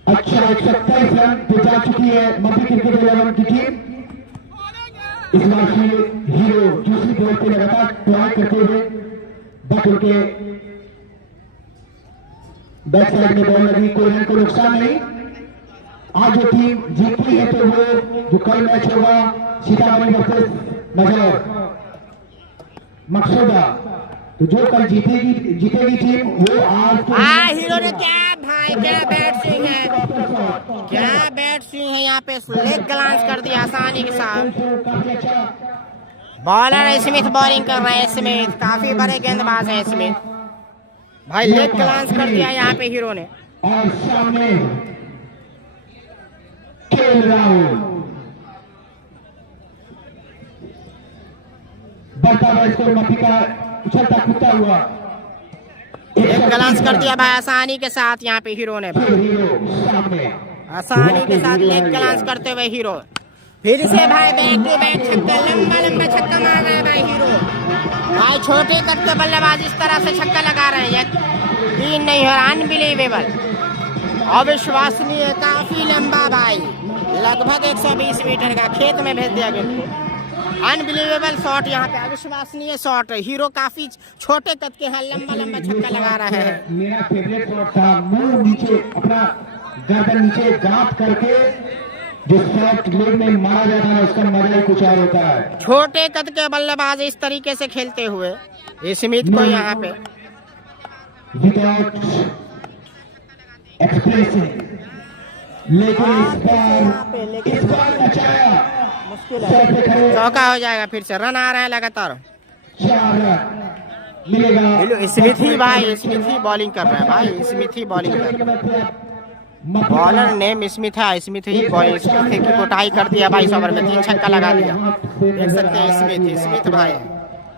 अच्छा 127 रन पे जा चुकी है मध्य क्रिकेट 11 की टीम। इस बार हीरो दूसरी बॉल पे लगातार ट्राई करते हुए बट उनके बैक साइड में बॉल लगी, कोई रन को नुकसान नहीं। आज जो टीम जीतती है तो वो जो कल मैच होगा सीतामढ़ी वर्सेस नजौर मकसूदा, तो जो कल जीतेगी टीम वो आज हीरो ने क्या भाई क्या बैट स्विंग है, क्या बैट स्विंग है यहाँ पे, लेग ग्लांस कर दिया आसानी के साथ। बॉलर स्मिथ बॉलिंग कर रहे हैं, स्मिथ काफी बड़े गेंदबाज हैं स्मिथ भाई, लेग ग्लांस कर दिया यहाँ पे हीरो ने। और सामने राहुल बढ़ता हुआ इसको मध्य का उछलता कूदता हुआ एक ग्लांस कर दिया भाई आसानी के साथ यहाँ पे हीरो ने, आसानी के साथ लेग ग्लांस करते हुए हीरो फिर से भाई बैक टू बैक छक्का, लंबा लंबा छक्का मार रहा है भाई हीरो भाई। छोटे कद के बल्लेबाज इस तरह से छक्का लगा रहे हैं, यकीन नहीं हो रहा, अनबिलीवेबल, अविश्वसनीय, काफी लंबा भाई, लगभग 120 मीटर का खेत में भेज दिया गया। अनबिलीवेबल शॉट यहाँ पे, अविश्वसनीय शॉट। हीरो काफी छोटे कद के हैं, लंबा लंबा छक्का लगा रहे हैं। मेरा फेवरेट शॉट था, मुंह नीचे अपना गर्दन नीचे गांठ करके जो शॉट लेग में मारा जाता है उसका मजा ही कुछ और होता है। छोटे कद के बल्लेबाज इस तरीके से खेलते हुए स्मिथ को यहाँ पे विदाउट एक्सप्रेसिंग, लेकिन इस बार बचाया, मुश्किल है, चौका हो जाएगा फिर से। रन आ रहे हैं लगातार, 4 रन मिलेगा। स्मिथ ही भाई, स्मिथ ही बॉलिंग कर रहा है भाई, स्मिथ ही बॉलिंग कर रहा है। बॉलर नेम स्मिथ है, स्मिथ ही बॉलिंग, स्मिथ की कोटाई कर दिया भाई, 100 ओवर में 3 छक्का लगा दिया। देख सकते हैं स्मिथ, स्मिथ भाई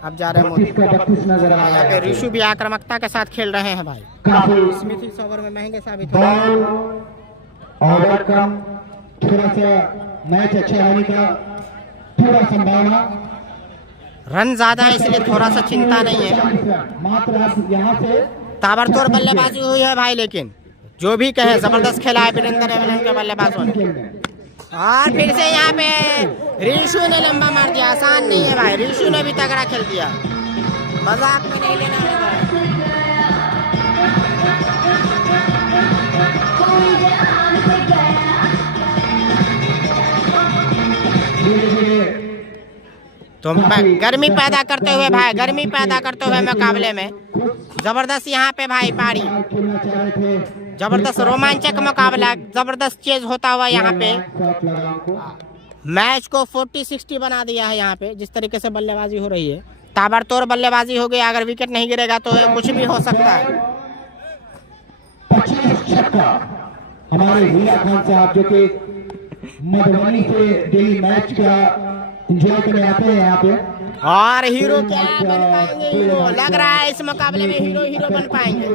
अब जा रहे हैं मोदी। यहाँ पे ऋषु भी आक्रामकता के साथ खेल रहे हैं भाई, स्मिथ ही 100 ओवर में महंगे साबित हो रहे हैं। ओवर कम, थोड़ा सा मैच अच्छा होने का थोड़ा संभावना, रन ज्यादा है इसलिए थोड़ा सा चिंता नहीं है। मात्र आप यहाँ से ताबड़तोड़ बल्लेबाजी हुई है भाई, लेकिन जो भी कहे जबरदस्त खेला है वीरेंद्र एवलन के बल्लेबाजों ने। और फिर से यहाँ पे ऋषु ने लंबा मार दिया, आसान नहीं है भाई, ऋषु ने भी तगड़ा खेल दिया, मजाक में नहीं लेना होगा। तो गर्मी पैदा करते हुए भाई, गर्मी पैदा करते हुए मुकाबले में जबरदस्त यहाँ पे भाई पारी, जबरदस्त रोमांचक मुकाबला, जबरदस्त चेज होता हुआ यहाँ पे मैच को 40-60 बना दिया है। यहाँ पे जिस तरीके से बल्लेबाजी हो रही है, ताबड़तोड़ बल्लेबाजी हो गई, अगर विकेट नहीं गिरेगा तो कुछ भी हो सकता है। 25 छक्का हमारे हीरा खान साहब जो कि मधुबनी से डेली मैच का एंजॉय करने आते हैं यहाँ पे। और हीरो क्या बन पाएंगे, हीरो लग रहा है इस मुकाबले में हीरो बन पाएंगे,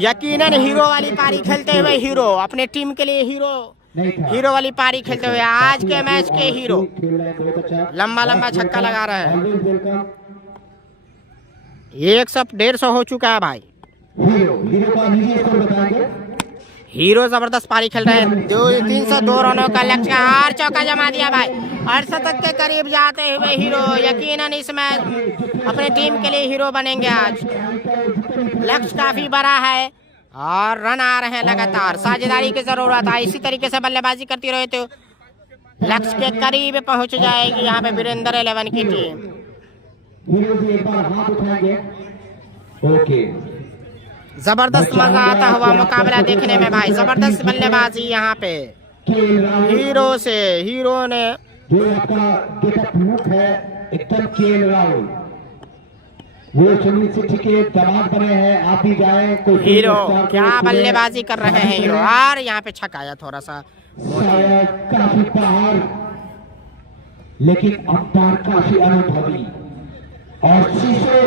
यकीनन हीरो वाली पारी खेलते हुए हीरो, अपने टीम के लिए हीरो वाली पारी खेलते हुए आज के मैच के हीरो लंबा लंबा छक्का लगा रहे हैं। 100-150 हो चुका है भाई, हीरो जबरदस्त पारी खेल रहे हैं। 302 रनों का लक्ष्य और चौका जमा दिया भाई, और शतक के करीब जाते हुए हीरो यकीनन इस मैच अपने टीम के लिए हीरो बनेंगे। आज लक्ष्य काफी बड़ा है और रन आ रहे हैं लगातार। साझेदारी की जरूरत है, इसी तरीके से बल्लेबाजी करती रहे तो लक्ष्य के करीब पहुंच जाएगी यहाँ पे वीरेंद्र 11 की टीम। ओके, जबरदस्त मजा आता हुआ मुकाबला देखने में भाई, जबरदस्त बल्लेबाजी यहाँ पे हीरो से। हीरो ने जो आपका गेटअप लुक है एकदम केएल राहुल, वो सुनील शेट्टी के दामाद बने हैं। आप भी जाए कोई हीरो क्या बल्लेबाजी कर रहे हैं हीरो, और यहाँ पे छकाया थोड़ा सा काफी बाहर, लेकिन अंपायर काफी अनुभवी। और शीशो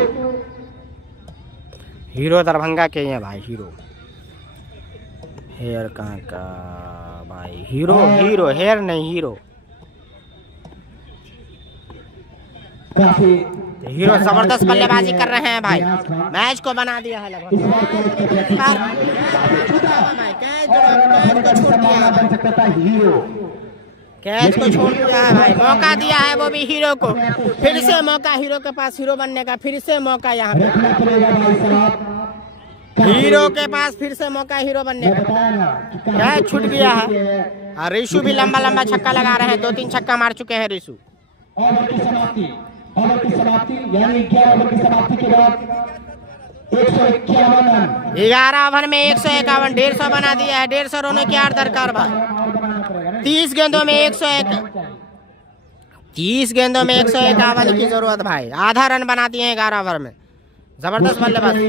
हीरो दरभंगा के हैं भाई, हीरो हेयर कहाँ का भाई, हीरो हेयर नहीं हीरो। काफी हीरो जबरदस्त बल्लेबाजी कर रहे हैं भाई, मैच को बना दिया है लगभग। कैच को छोड़ दिया है भाई, मौका दिया है वो भी हीरो को, फिर से मौका हीरो के पास हीरो बनने का, फिर से मौका यहाँ पे हीरो के पास, फिर से मौका हीरो बनने का। कैच छूट गया है और ऋषु भी लंबा लंबा छक्का लगा रहे हैं, 2-3 छक्का मार चुके हैं ऋषु। ओवर की समाप्ति यानी 11 ओवर की समाप्ति के बाद 151 रन, 11 ओवर में 151, 150 बना दिया है। 150 रनों की यार दरकार भाई, 30 गेंदों में 101, 30 गेंदों में 151 की जरूरत भाई, आधा रन बना दिए हैं 11 ओवर में। जबरदस्त बल्लेबाजी।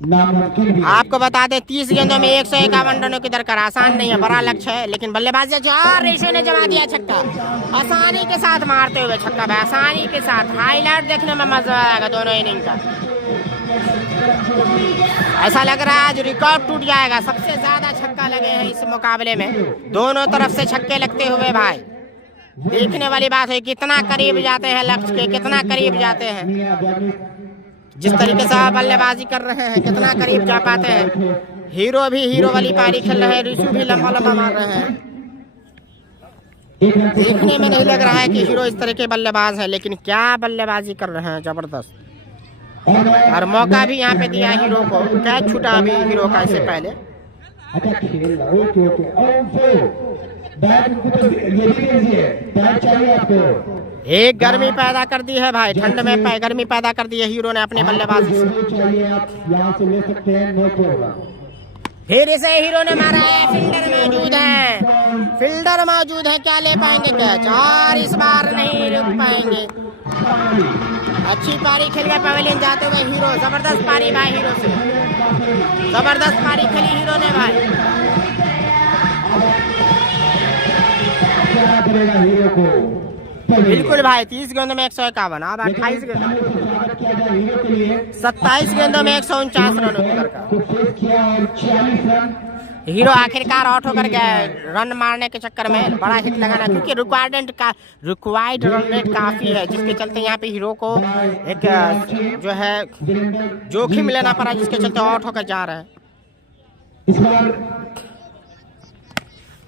आपको बता दें 30 गेंदों में 151 रनों की दरकार आसान नहीं है, बड़ा लक्ष्य है, लेकिन बल्लेबाजी ऋषि ने जमा दिया छक्का, आसानी के साथ मारते हुए छक्का भाई, आसानी के साथ। हाईलाइट देखने में मजा आएगा दोनों इनिंग का, ऐसा लग रहा है आज रिकॉर्ड टूट जाएगा। सबसे ज्यादा छक्का लगे हैं इस मुकाबले में, दोनों तरफ से छक्के लगते हुए भाई। देखने वाली बात है कितना करीब जाते हैं लक्ष्य के, कितना करीब जाते हैं। जिस तरीके से आप बल्लेबाजी कर रहे हैं कितना करीब जा पाते हैं। हीरो भी हीरो वाली पारी खेल रहे हैं, ऋषु भी लंबा लंबा मार रहे हैं। देखने में नहीं लग रहा है कि हीरो इस तरह के बल्लेबाज है, लेकिन क्या बल्लेबाजी कर रहे हैं जबरदस्त। और मौका भी यहाँ पे दिया हीरो को, कैच छूटा अभी हीरो का इससे पहले। एक गर्मी पैदा कर दी है भाई, ठंड में गर्मी पैदा कर दी है हीरो ने अपने बल्लेबाजी से। फिर इसे हीरो ने मारा है, फील्डर मौजूद है, क्या ले पाएंगे कैच, और इस बार नहीं रुक पाएंगे। अच्छी पारी खेल गए पवेलियन जाते हुए हीरो, जबरदस्त पारी भाई हीरो से, जबरदस्त पारी खेली हीरो ने भाई। बिल्कुल भाई, 30 गेंदों में 151, अब 28 गेंदों 27 गेंदों में 149 रनों की दरकार। हीरो आखिरकार आउट होकर गया रन मारने के चक्कर में, बड़ा हिट लगाना, क्योंकि रिक्वायर्ड रन रेट काफी है, जिसके चलते यहाँ पे हीरो को एक जो है जोखिम लेना पड़ा, जिसके चलते आउट होकर जा रहे हैं।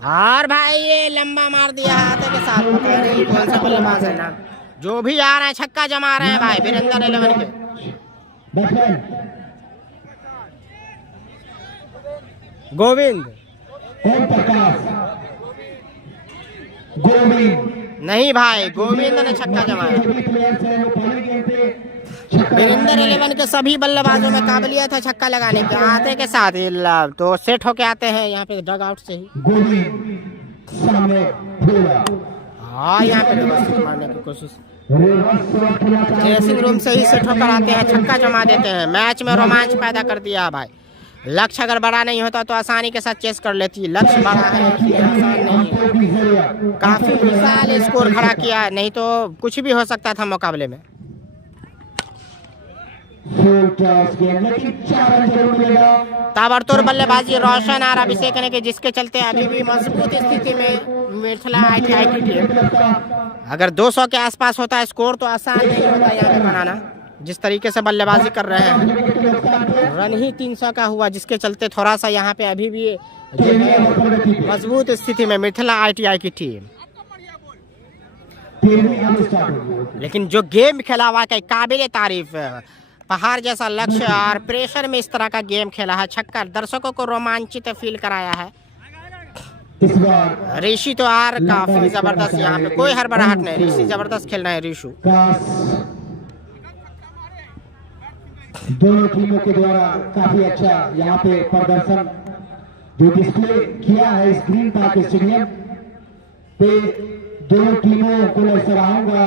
और भाई ये लंबा मार दिया हाथे के साथ, पता नहीं कौन सा बल्लेबाज है ना, जो भी आ रहे हैं छक्का जमा रहे हैं भाई वीरेंद्र 11 के। गोविंद नहीं भाई, गोविंद ने छक्का जमाया। वीरेंद्र 11 के सभी बल्लेबाजों में काबिलियत है छक्का लगाने की, आते के साथ तो सेट होके आते हैं यहाँ पे डग आउट से ही। हाँ, यहाँ पे मारने की कोशिश, ड्रेसिंग रूम से ही सेट होकर आते हैं, छक्का जमा देते हैं। मैच में रोमांच पैदा कर दिया भाई। लक्ष्य अगर बड़ा नहीं होता तो आसानी के साथ चेस कर लेती, लक्ष्य बड़ा है, आसान नहीं है। काफी विशाल स्कोर खड़ा किया, नहीं तो कुछ भी हो सकता था मुकाबले में। ताबड़तोड़ बल्लेबाजी रोशन और अभिषेक ने की, जिसके चलते अभी भी मजबूत स्थिति में मिथिला ITI की टीम। अगर 200 के आसपास होता है स्कोर तो आसान नहीं होता यहाँ पे बनाना, जिस तरीके से बल्लेबाजी कर रहे हैं। रन ही 300 का हुआ, जिसके चलते थोड़ा सा यहाँ पे अभी भी जो है मजबूत स्थिति में मिथिला ITI की टीम। लेकिन जो गेम खेला हुआ का काबिल तारीफ है, पहाड़ जैसा लक्ष्य और प्रेशर में इस तरह का गेम खेला है, छक्का दर्शकों को रोमांचित फील कराया है। ऋषि तो यार काफी जबरदस्त, यहाँ पे कोई हड़बड़ाहट नहीं, ऋषि जबरदस्त खेल रहे हैं। ऋषु दोनों टीमों के द्वारा काफी अच्छा यहाँ पे प्रदर्शन जो डिस्प्ले किया है इस ग्रीन पार्क स्टेडियम पे, दोनों टीमों को मैं सराहूंगा।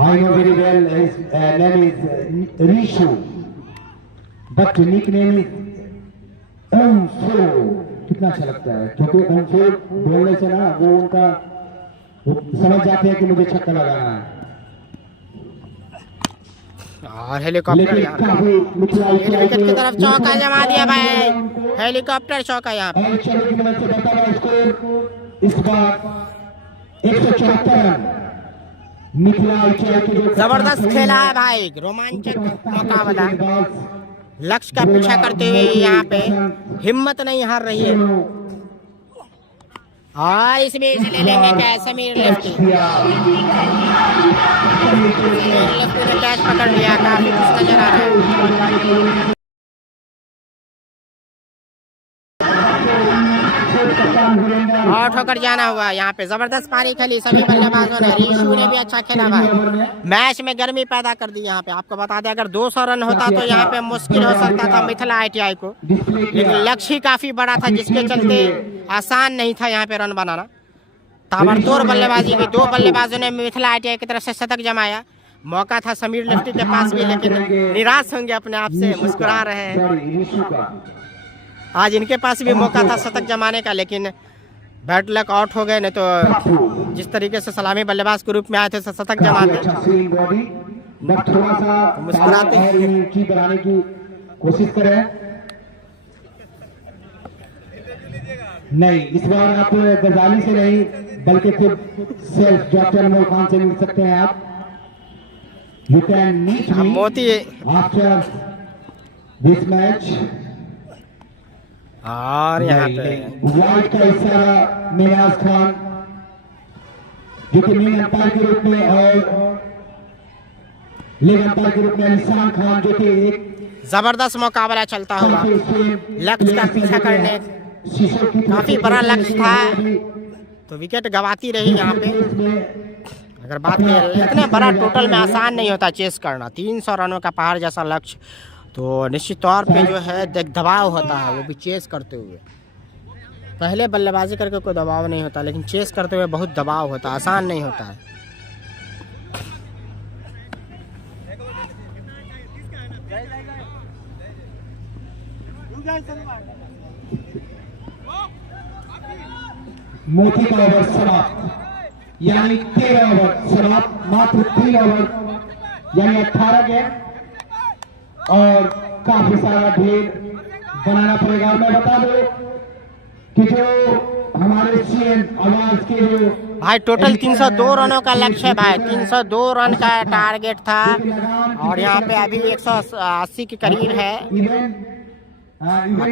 I know very well his name is Rishu, but nickname is Umfo। कितना अच्छा लगता है, क्योंकि Umfo बोलने से ना वो उनका समझ जाते हैं कि मुझे छक्का लगाना है। और हेलीकॉप्टर विकेट की तरफ चौका जमा दिया भाई, हेलीकॉप्टर चौका यहाँ पे। इस बार 174 रन मिथिला ITI के जबरदस्त खेला है भाई, रोमांचक मुकाबला। लक्ष्य का पीछा करते हुए यहाँ पे हिम्मत नहीं हार रही है। और इस बीच ले लेंगे कैच समीर लेफ्टी। लेफ्टी ने कैच पकड़ लिया, काफी खुश नजर आ रहा है। आउट होकर जाना हुआ। यहाँ पे जबरदस्त पारी खेली सभी बल्लेबाजों ने। ऋषु ने भी अच्छा खेला भाई, मैच में गर्मी पैदा कर दी। यहाँ पे आपको बता दें, अगर 200 रन होता तो यहाँ पे मुश्किल हो सकता था मिथिला ITI को, लेकिन लक्ष्य काफी बड़ा था, जिसके चलते आसान नहीं था यहाँ पे रन बनाना। ताबड़तोड़ बल्लेबाजी की, 2 बल्लेबाजों ने मिथिला ITI की तरफ से शतक जमाया। मौका था समीर लेफ्टी के पास भी, लेकिन निराश होंगे अपने आप से, मुस्कुरा रहे हैं। आज इनके पास भी मौका था शतक जमाने का, लेकिन बैड लक आउट हो गए, नहीं तो जिस तरीके से सलामी बल्लेबाज के रूप में आए थे शतक जमाते। मुस्कुराते बनाने की कोशिश करें। नहीं, इस बार आप गजाली से नहीं बल्कि खुद सेल्फ डॉक्टर अनमोल खान से मिल सकते हैं आप। यू कैन मीट मी मोती आफ्टर दिस मैच। और यहाँ पे वाइट का इशारा मिनाज खान जो कि मेन अंपायर के रूप में, और लेग अंपायर के रूप में निशान खान जो कि एक जबरदस्त मुकाबला चलता हुआ लक्ष्य का पीछा करने, काफी बड़ा लक्ष्य था तो विकेट गवाती रही यहाँ पे। अगर बात करें, इतने बड़ा टोटल में आसान नहीं होता चेस करना, 300 रनों का पहाड़ जैसा लक्ष्य, तो निश्चित तौर पे जो है दबाव होता है, वो भी चेस करते हुए। पहले बल्लेबाजी करके कोई दबाव नहीं होता, लेकिन चेस करते हुए बहुत दबाव होता है, आसान नहीं होता है। मोती का ओवर समाप्त, यानी 13 ओवर समाप्त, मात्र 3 ओवर यानी 18 गेंद, और काफी सारा ढेर बनाना पड़ेगा। मैं बता दूं कि जो हमारे CM आवाज के जो भाई टोटल 302 रनों का लक्ष्य है भाई, 302 रन का टारगेट था, और यहाँ पे अभी 180 के करीब है।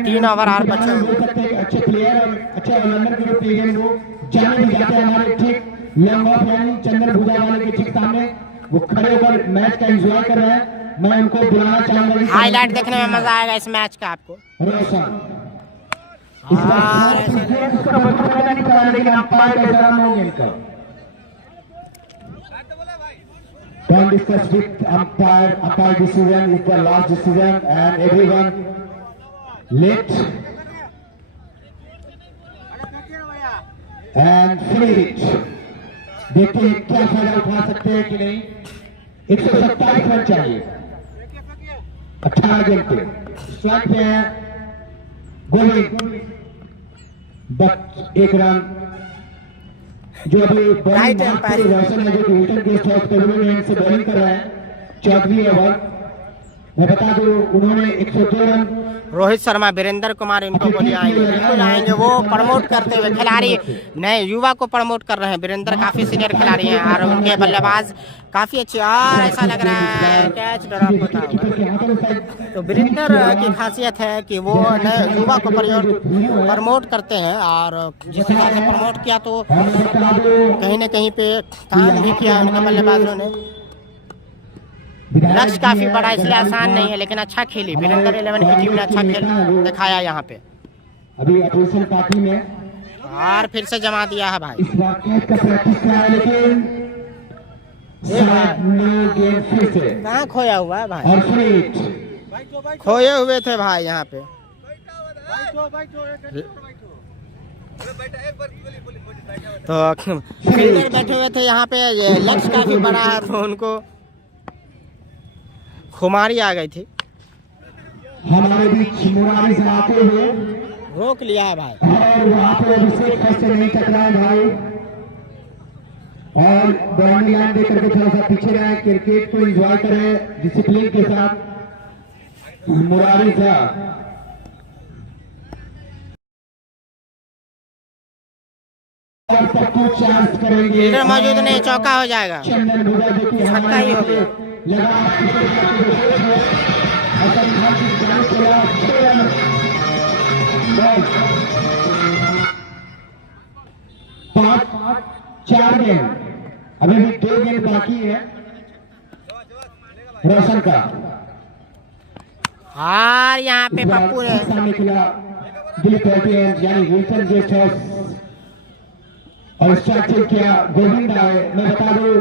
3 ओवर और बचे हुए। अच्छे प्लेयर और अच्छे ऑलराउंडर के रूप में वो जाने भी जाते हैं हमारे ठीक लंग ऑफ यानी चंदन भूजा वाले के ठीक सामने, वो खड़े होकर मैच का एंजॉय कर रहे हैं। मैं उनको बुलाना चाहूंगा, हाईलाइट देखने में मजा आएगा इस मैच का आपको। Don't discuss with umpire. Umpire decision is the last decision, and everyone let and finish it. देखते हैं क्या फायदा उठा सकते हैं कि नहीं। 127 रन चाहिए 18 गेंद पे। स्ट्राइक पे है गोविंद, बट 1 रन जो अभी बॉलिंग रोशन है, जो कि विकेट गेस्ट हाउस पेविलियन से बॉलिंग कर रहे हैं 14वीं ओवर। मैं बता दूं उन्होंने 102 रन रोहित शर्मा, वीरेंद्र कुमार इनको बोलिए आएंगे, बिल्कुल आएंगे। वो प्रमोट करते हुए खिलाड़ी नए युवा को प्रमोट कर रहे हैं। वीरेंद्र काफी सीनियर खिलाड़ी हैं और उनके बल्लेबाज काफी अच्छे। और ऐसा लग रहा है कैच ड्रॉप होता है। तो वीरेंद्र की खासियत है कि वो नए युवा को प्रमोट करते हैं और जिस तरह से प्रमोट किया तो कहीं न कहीं पे काम भी किया उनके बल्लेबाजों ने। लक्ष्य काफी बड़ा इसलिए आसान नहीं है, लेकिन अच्छा खेली वीरेंद्र 11 की टीम ने अच्छा खेल दिखाया यहाँ पे। अभी अपोजिशन पार्टी में और फिर से जमा दिया है भाई। इस बार कैच का प्रैक्टिस किया है, लेकिन गेम फिर से कहाँ खोया हुआ है भाई? और फिर खोए हुए थे भाई यहाँ पे। तो फील्डर बैठे हुए थे यहाँ पे। लक्ष्य काफी बड़ा है तो उनको खुमारी आ गई थी। हमारे बीच मुरारी से आते हुए रोक लिया है भाई। और वहाँ पे अभिषेक फर्स्ट से नहीं टकराए भाई, और बाउंड्री लाइन देकर के थोड़ा सा पीछे रहे, क्रिकेट को एंजॉय करें डिसिप्लिन के साथ। मुरारी साहब चांस करेंगे, लीडर मौजूद नहीं, चौका हो जाएगा, चंदन भुजा जो कि छक्का ही हो गया। चार गेंद, अभी भी 2 गेंद बाकी है रोशन का। और यहाँ पे पप्पू ने सामने खिला दिलीप पैटियन यानी विल्सन जेस्टर्स और स्ट्राइक किया गोविंद आए। मैं बता दूं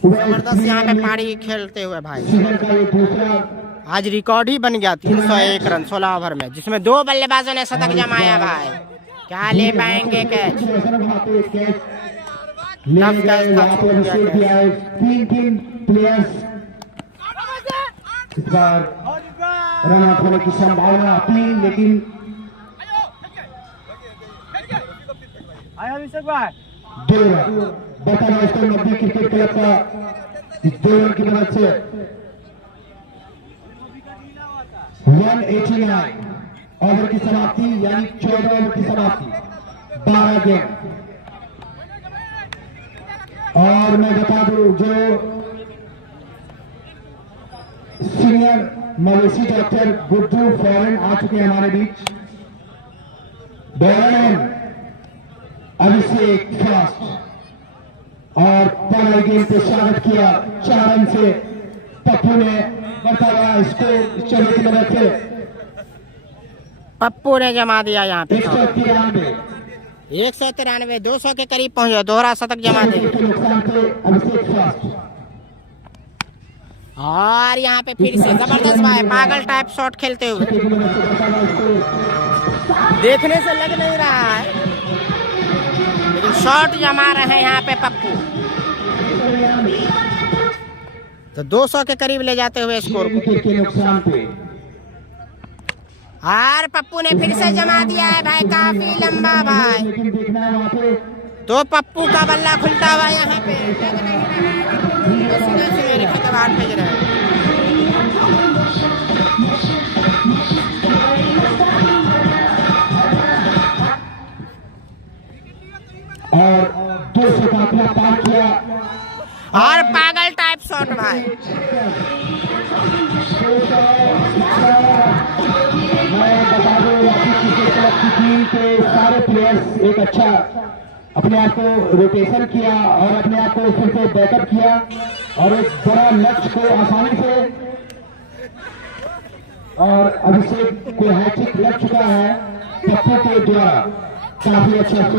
जबरदस्त यहाँ पे पारी खेलते हुए भाई। सीजन का ये दूसरा आज रिकॉर्ड ही बन गया 301 रन 16 ओवर में, जिसमें 2 बल्लेबाजों ने शतक जमाया भाई। क्या ले पाएंगे कैच? तीन प्लेयर्स इस बार रन आउट होने की संभावना थी, लेकिन दो रन बता नब्बे क्रिकेट क्लब का 2 रन की मदद से 189 ओवर की समाप्ति, यानी 14 ओवर की समाप्ति, 12 गेंद। और मैं बता दूं जो सीनियर मवेशी डॉक्टर गुड्डू फॉरेन आ चुके हैं हमारे बीच। बॉलर अभिषेक फास्ट और पहले गेंद पे स्वागत किया 4 रन से पप्पू ने बताया इसको चले की मदद से पप्पू ने जमा दिया यहाँ पे 193 193 200 के करीब पहुंचे, दोहरा शतक जमा दे। के नुकसान पे अभिषेक फास्ट और यहाँ पे फिर से जबरदस्त भाई पागल टाइप शॉट खेलते हुए, देखने से लग नहीं रहा है लेकिन शॉट जमा रहे हैं यहाँ पे पप्पू। तो 200 के करीब ले जाते हुए स्कोर को। के नुकसान पे और पप्पू ने फिर से जमा दिया है भाई, काफी लंबा भाई। लेकिन देखना है वहाँ पे तो पप्पू का बल्ला खुलता हुआ यहाँ पे सीधे से खतरनाक भेज रहे हैं। और 200 का अपना पार किया और पागल टाइप शॉट भाई। मैं बता दूं क्रिकेट क्लब की टीम के सारे प्लेयर्स एक अच्छा अपने आप को रोटेशन किया और अपने आप को फिर से बैकअप किया और एक बड़ा लक्ष्य को आसानी से, और अभिषेक को हैट्रिक लग चुका है पप्पू के द्वारा। काफी अच्छा से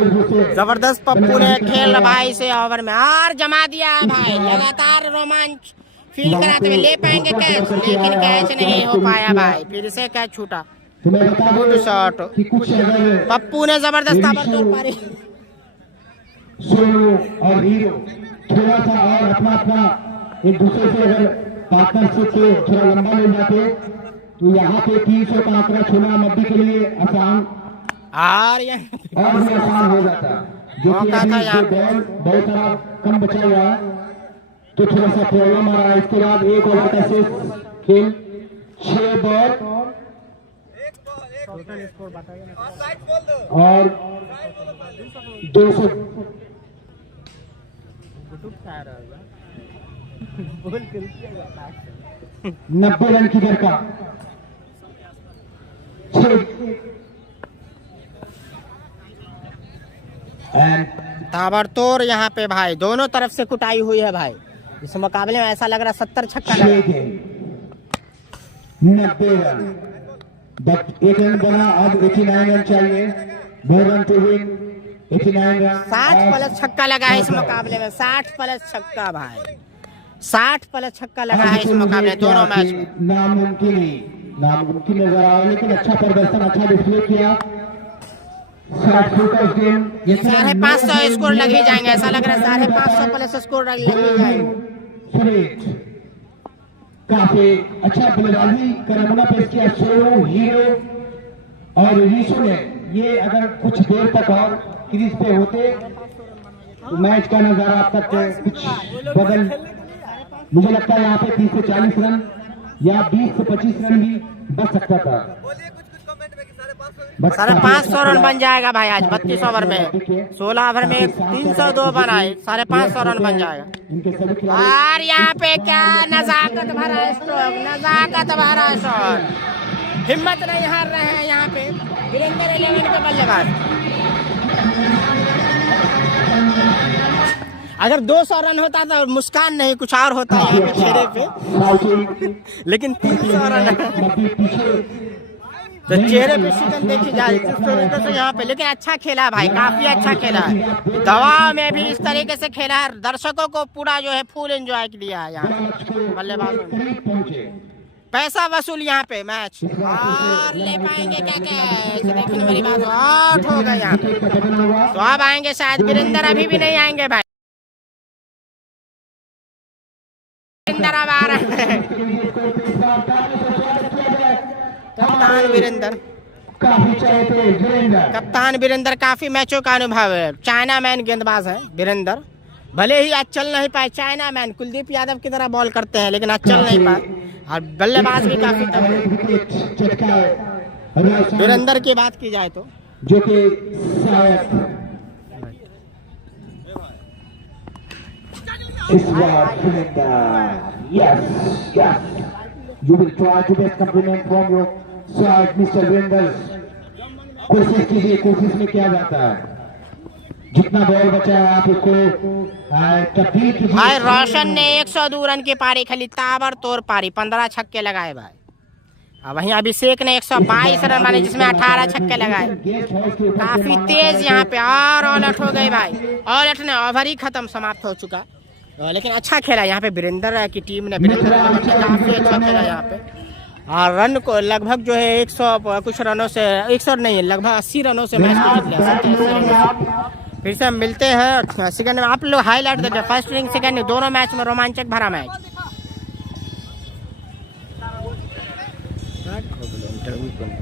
जबरदस्त पप्पू ने खेल भाई से ओवर में और जमा दिया है भाई। लगातार रोमांच फील कराते हुए ले पाएंगे कैच, लेकिन कैच नहीं हो पाया भाई। फिर से कैच छूटा। गुड शॉट पप्पू ने, जबरदस्त ताबड़तोड़ पारी। सोनू और हीरो थोड़ा सा और अपना एक दूसरे से अगर पार्टनरशिप से थोड़ा लंबा ले जाते तो यहाँ पे 300 का आंकड़ा छूना मध्य के लिए आसान और भी आसान हो जाता, जो कि अभी बॉल बहुत सारा कम बचा हुआ है तो थोड़ा सा प्रॉब्लम आ रहा है। इसके बाद 1 ओवर का शेष खेल 6 बॉल टोटल स्कोर बताइए ना। और 200 90 रन की दरकार। एंड ताबड़तोड़ यहाँ पे भाई दोनों तरफ से कुटाई हुई है भाई। इस मुकाबले में ऐसा लग रहा 70 छक्का लगा। 90 रन, बट 1 रन बना। अब 89 रन चाहिए। More run to win 89 run. 60 plus छक्का लगा है इस मुकाबले में। 60 प्लस छक्का भाई, 60 प्लस छक्का लगा है इस मुकाबले दोनों मैच में। नामुमकिन नजर आ रहा है, लेकिन अच्छा प्रदर्शन, अच्छा डिस्प्ले किया। 550 स्कोर लग ही जाएंगे, ऐसा लग रहा है 550 प्लस स्कोर लग ही जाएंगे। काफी अच्छा बल्लेबाजी का नमूना पेश किया सोनू, हीरो और ऋषु ने। ये अगर कुछ देर तक और क्रीज पे होते तो मैच का नजारा अब तक कुछ बदल, मुझे लगता है यहाँ पे 30 से 40 रन या 20 से 25 रन भी बच सकता था। 550 रन बन जाएगा भाई आज 32 ओवर में। 16 ओवर में 302 बनाए, 550 रन बन जाएगा। और यहाँ पे क्या नजाकत भरा स्ट्रोक, नजाकत भरा शॉट। हिम्मत नहीं हार रहे हैं यहाँ पे वीरेंद्र 11 के बल्लेबाज। अगर 200 रन होता तो मुस्कान नहीं कुछ और होता यहाँ पे चेहरे पे, लेकिन 300 रन तो चेहरे पे शिकन देखी जा रही है यहाँ पे। लेकिन अच्छा खेला भाई, काफी अच्छा खेला है। दबाव में भी इस तरीके से खेला है, दर्शकों को पूरा जो है फुल एंजॉय किया है यहाँ बल्लेबाजों ने। पैसा वसूल यहाँ पे मैच। और ले पाएंगे क्या कैच, देखिए मेरी बात, आउट हो गए यहाँ पे। तो अब आएंगे शायद वीरेंद्र, अभी भी नहीं आएंगे भाई। वीरेंद्र अब आ रहे हैं। कप्तान वीरेंद्र काफी मैचों का अनुभव है। चाइना मैन गेंदबाज है वीरेंद्र। भले ही आज चल नहीं पाए, चाइना मैन कुलदीप यादव की तरह बॉल करते हैं, लेकिन आज चल नहीं पाए। और बल्लेबाज भी काफी तगड़े। वीरेंद्र की बात की जाए तो जो कि इस बार yes you will try to get compliment from your side, Mr. Virender. कोशिश कीजिए, कोशिश में क्या जाता है। जितना बॉल बचा है आप उसको तब्दील कीजिए। भाई रोशन ने 102 रन की पारी खेली, ताबड़तोड़ पारी, 15 छक्के लगाए भाई। अब वहीं अभिषेक ने 122 रन मारे, जिसमें 18 छक्के लगाए। काफी तेज यहाँ पे। और ऑल आउट हो गई भाई। ऑल आउट ने ओवर ही खत्म, समाप्त हो चुका। लेकिन अच्छा खेला यहाँ पे वीरेंद्र की टीम ने। वीरेंद्र काफी अच्छा खेला यहाँ पे। और रन को लगभग जो है 100 कुछ रनों से, 100 नहीं, लगभग 80 रनों से मैच को जीत लिया। फिर से हम मिलते हैं सेकंड में। आप लोग हाईलाइट देखिए, फर्स्ट इनिंग सेकंड इनिंग दोनों मैच में रोमांचक भरा मैच।